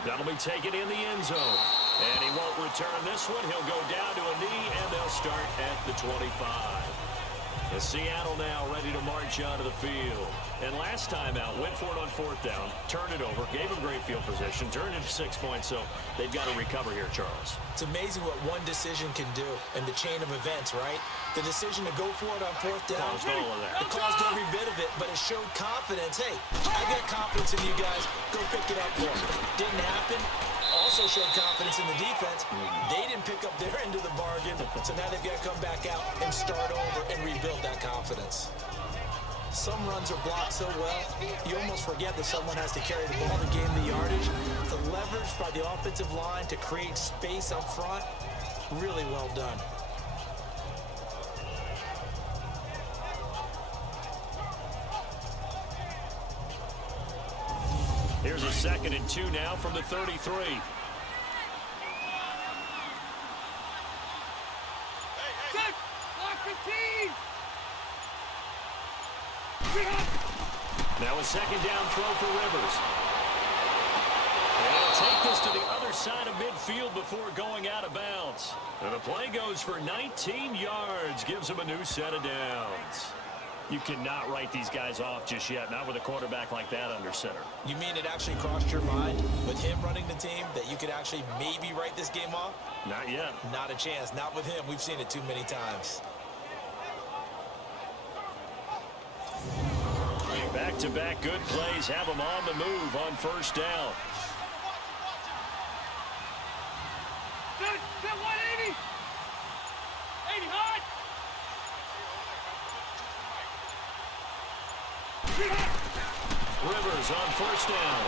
That'll be taken in the end zone. And he won't return this one. He'll go down to a knee, and they'll start at the 25. As Seattle now ready to march out of the field. And last time out, went for it on 4th down, turned it over, gave him great field position, turned it to 6 points, so they've got to recover here, Charles. It's amazing what one decision can do in the chain of events, right? The decision to go for it on 4th down, Caused all of that. it caused every bit of it, but it showed confidence. Hey, I got confidence in you guys. Go pick it up for me. Didn't happen. Also showed confidence in the defense. They didn't pick up their end of the bargain, so now they've got to come back out and start over and rebuild that confidence. Some runs are blocked so well, you almost forget that someone has to carry the ball to gain the yardage. The leverage by the offensive line to create space up front, really well done. Here's a 2nd and 2 now from the 33. Set. Block 15. Now a 2nd down throw for Rivers. And he'll take this to the other side of midfield before going out of bounds. And the play goes for 19 yards, gives him a new set of downs. You cannot write these guys off just yet, not with a quarterback like that under center. You mean it actually crossed your mind with him running the team that you could actually maybe write this game off? Not yet. Not a chance. Not with him. We've seen it too many times. Back-to-back good plays have him on the move on 1st down. Set 180. 80 hard. Rivers on 1st down.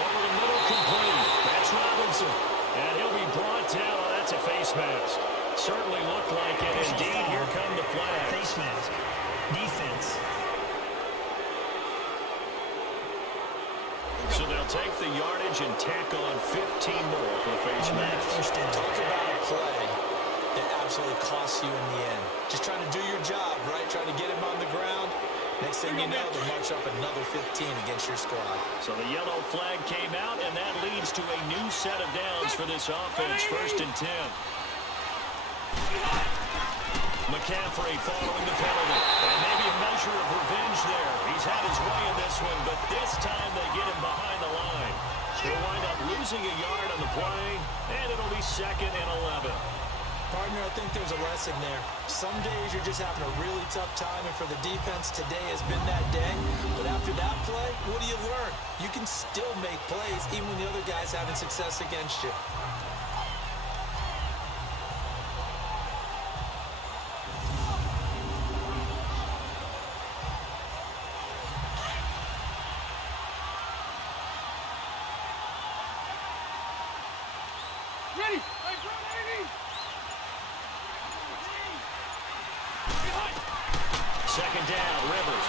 Over the middle, complete. That's Robinson. And he'll be brought down. Oh, that's a face mask. Certainly looked like it. Indeed, here come the flags. Face mask. Defense. So they'll take the yardage and tack on 15 more for the face mask. First down. Talk about a play that absolutely costs you in the end. Just trying to do your job, right? Trying to get him on the ground. Next thing you know, they march up another 15 against your squad. So the yellow flag came out, and that leads to a new set of downs for this offense. 1st and 10. McCaffrey following the penalty. And maybe a measure of revenge there. He's had his way in this one, but this time they get him behind the line. He'll wind up losing a yard on the play, and it'll be 2nd and 11. Partner, I think there's a lesson there. Some days you're just having a really tough time, and for the defense, today has been that day. But after that play, what do you learn? You can still make plays even when the other guy's having success against you. Ready. Hey, 180. 2nd down, Rivers.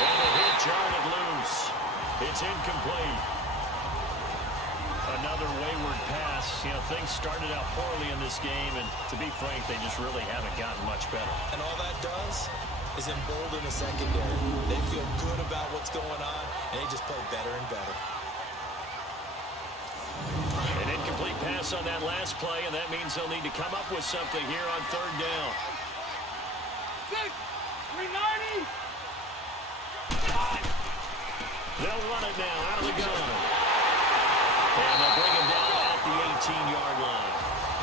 And the hit jarred loose. It's incomplete. Another wayward pass. You know, things started out poorly in this game, and to be frank, they just really haven't gotten much better. And all that does is embolden the secondary. They feel good about what's going on, and they just play better and better. An incomplete pass on that last play, and that means they'll need to come up with something here on 3rd down. Set 390. They'll run it now out of the gun. And they'll bring him down at the 18-yard line.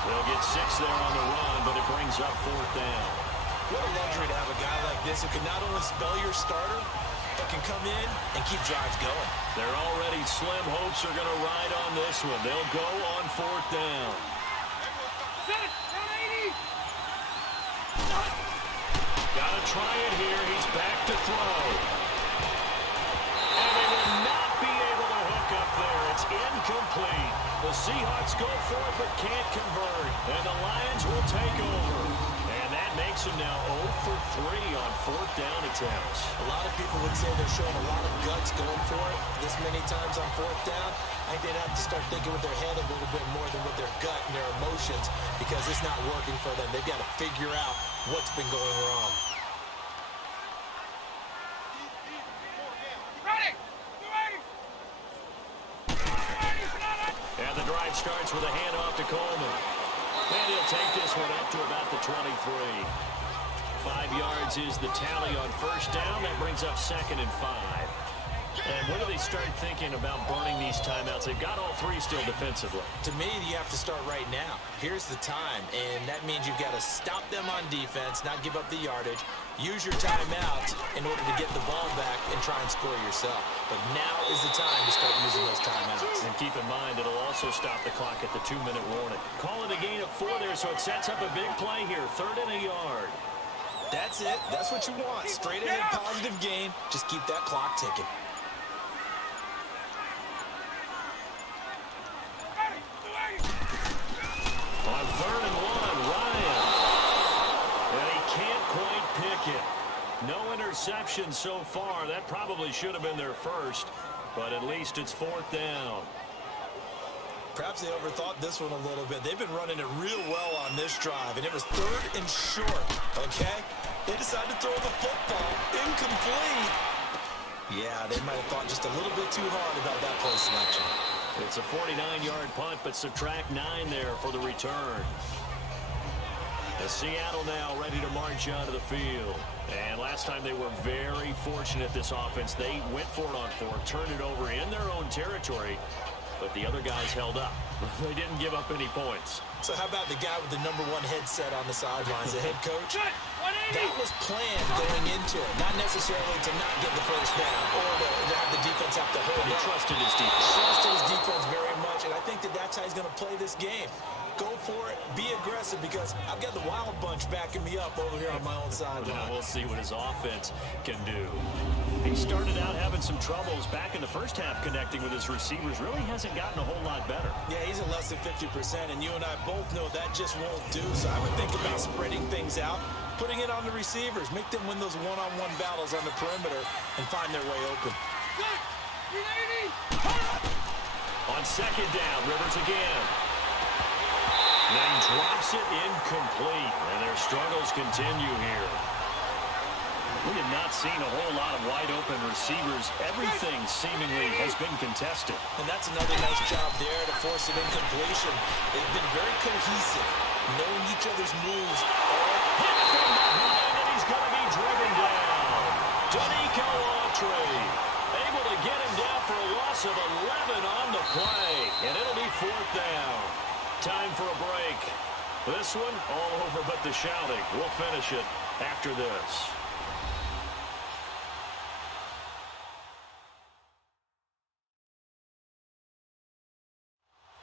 They'll get 6 there on the run, but it brings up 4th down. What a luxury to have a guy like this who can not only spell your starter, but can come in and keep drives going. Their already slim hopes are going to ride on this one. They'll go on 4th down. Set 180. Got to try it here. He's back to throw. And they will not be able to hook up there. It's incomplete. The Seahawks go for it but can't convert. And the Lions will take over. And that makes them now 0 for 3 on 4th down attempts. A lot of people would say they're showing a lot of guts going for it this many times on 4th down. I think they'd have to start thinking with their head a little bit more than with their gut and their emotions, because it's not working for them. They've got to figure out what's been going wrong. Ready. 280. And the drive starts with a handoff to Coleman. And he'll take this one up to about the 23. 5 yards is the tally on 1st down. That brings up 2nd and 5. And when do they start thinking about burning these timeouts? They've got all 3 still defensively. To me, you have to start right now. Here's the time, and that means you've got to stop them on defense, not give up the yardage, use your timeouts in order to get the ball back and try and score yourself. But now is the time to start using those timeouts. And keep in mind, it'll also stop the clock at the 2-minute warning. Call it a gain of 4 there, so it sets up a big play here. 3rd and a yard. That's it. That's what you want. Straight ahead, positive gain. Just keep that clock ticking. On 3rd and 1, Ryan. And he can't quite pick it. No interception. interceptions so far. That probably should have been their first, but at least it's 4th down. Perhaps they overthought this one a little bit. They've been running it real well on this drive, and it was 3rd and short, okay? They decided to throw the football incomplete. Yeah, they might have thought just a little bit too hard about that play selection. It's a 49-yard punt, but subtract 9 there for the return. The Seattle now ready to march onto the field. And last time they were very fortunate, this offense. They went for it on 4th, turned it over in their own territory, but the other guys held up. They didn't give up any points. So how about the guy with the #1 headset on the sidelines, the head coach? That was planned going into it, not necessarily to not get the first down or to have the defense have to hold He up. trusted his defense. Trusted his defense very much, and I think that that's how he's going to play this game. Go for it, be aggressive, because I've got the wild bunch backing me up over here on my own sideline. We'll see what his offense can do. He started out having some troubles back in the first half connecting with his receivers. Really hasn't gotten a whole lot better. Yeah, he's at less than 50%, and you and I both know that just won't do. So I would think about spreading things out, putting it on the receivers, make them win those one-on-one battles on the perimeter, and find their way open. On 2nd down, Rivers again. And he drops it incomplete, and their struggles continue here. We have not seen a whole lot of wide-open receivers. Everything seemingly has been contested. And that's another nice job there to force an incompletion. They've been very cohesive, knowing each other's moves. Hit from behind, and he's going to be driven down. Danico Autry able to get him down for a loss of 11 on the play, and it'll be 4th down. Time for a break. This one all over but the shouting. We'll finish it after this.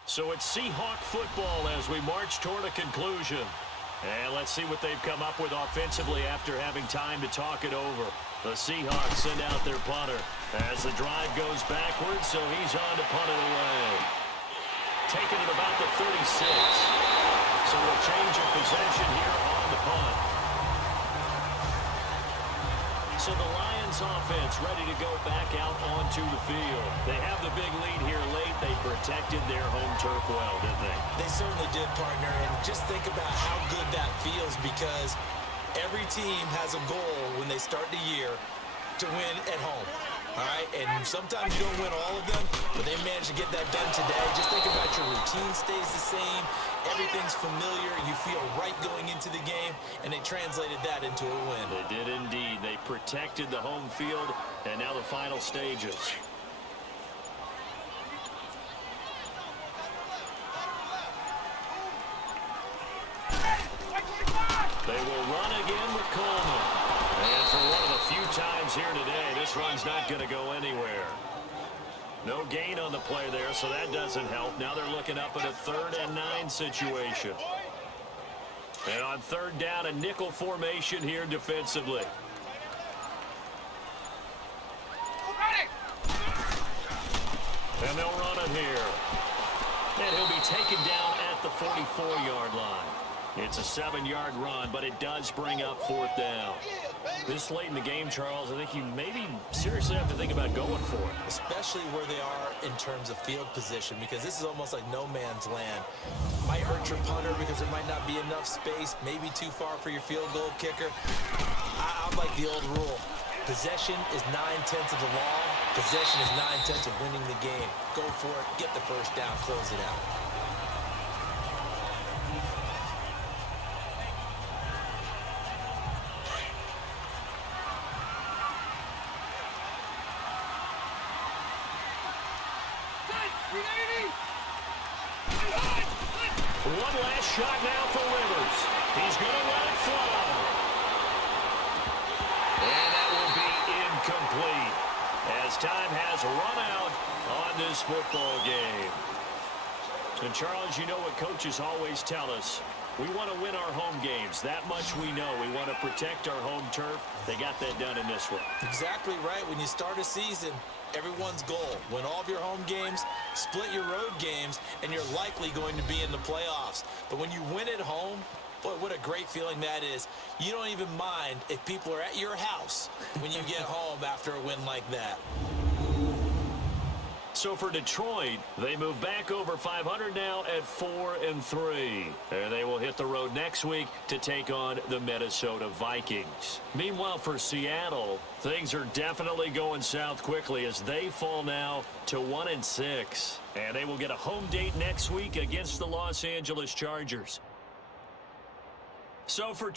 So it's Seahawk football as we march toward a conclusion. And let's see what they've come up with offensively after having time to talk it over. The Seahawks send out their punter as the drive goes backwards, so he's on to punt it away. Taking it about the 36. So a change of possession here on the punt. So the Lions offense ready to go back out onto the field. They have the big lead here late. They protected their home turf well, didn't they? They certainly did, partner. And just think about how good that feels, because every team has a goal when they start the year to win at home. All right, and sometimes you don't win all of them, but they managed to get that done today. Just think about your routine stays the same. Everything's familiar. You feel right going into the game, and they translated that into a win. They did indeed. They protected the home field, and now the final stages. They will run again with Coleman. And for one of the few times here today, this run's not going to go anywhere. No gain on the play there, so that doesn't help. Now they're looking up at a 3rd and 9 situation. And on 3rd down, a nickel formation here defensively. And they'll run it here. And he'll be taken down at the 44-yard line. It's a 7-yard run, but it does bring up 4th down. This late in the game, Charles, I think you maybe seriously have to think about going for it. Especially where they are in terms of field position, because this is almost like no man's land. Might hurt your punter because there might not be enough space, maybe too far for your field goal kicker. I like the old rule. Possession is 9/10 of the law. Possession is 9/10 of winning the game. Go for it, get the first down, close it out. One last shot now for Rivers. He's going to let it fly. And that will be incomplete as time has run out on this football game. And Charles, you know what coaches always tell us. We want to win our home games. That much we know. We want to protect our home turf. They got that done in this one. Exactly right. When you start a season, everyone's goal: win all of your home games, split your road games, and you're likely going to be in the playoffs. But when you win at home, Boy, what a great feeling that is. You don't even mind if people are at your house when you get home after a win like that. So for Detroit, they move back over 500 now at 4-3. And they will hit the road next week to take on the Minnesota Vikings. Meanwhile, for Seattle, things are definitely going south quickly as they fall now to 1-6. And they will get a home date next week against the Los Angeles Chargers. So for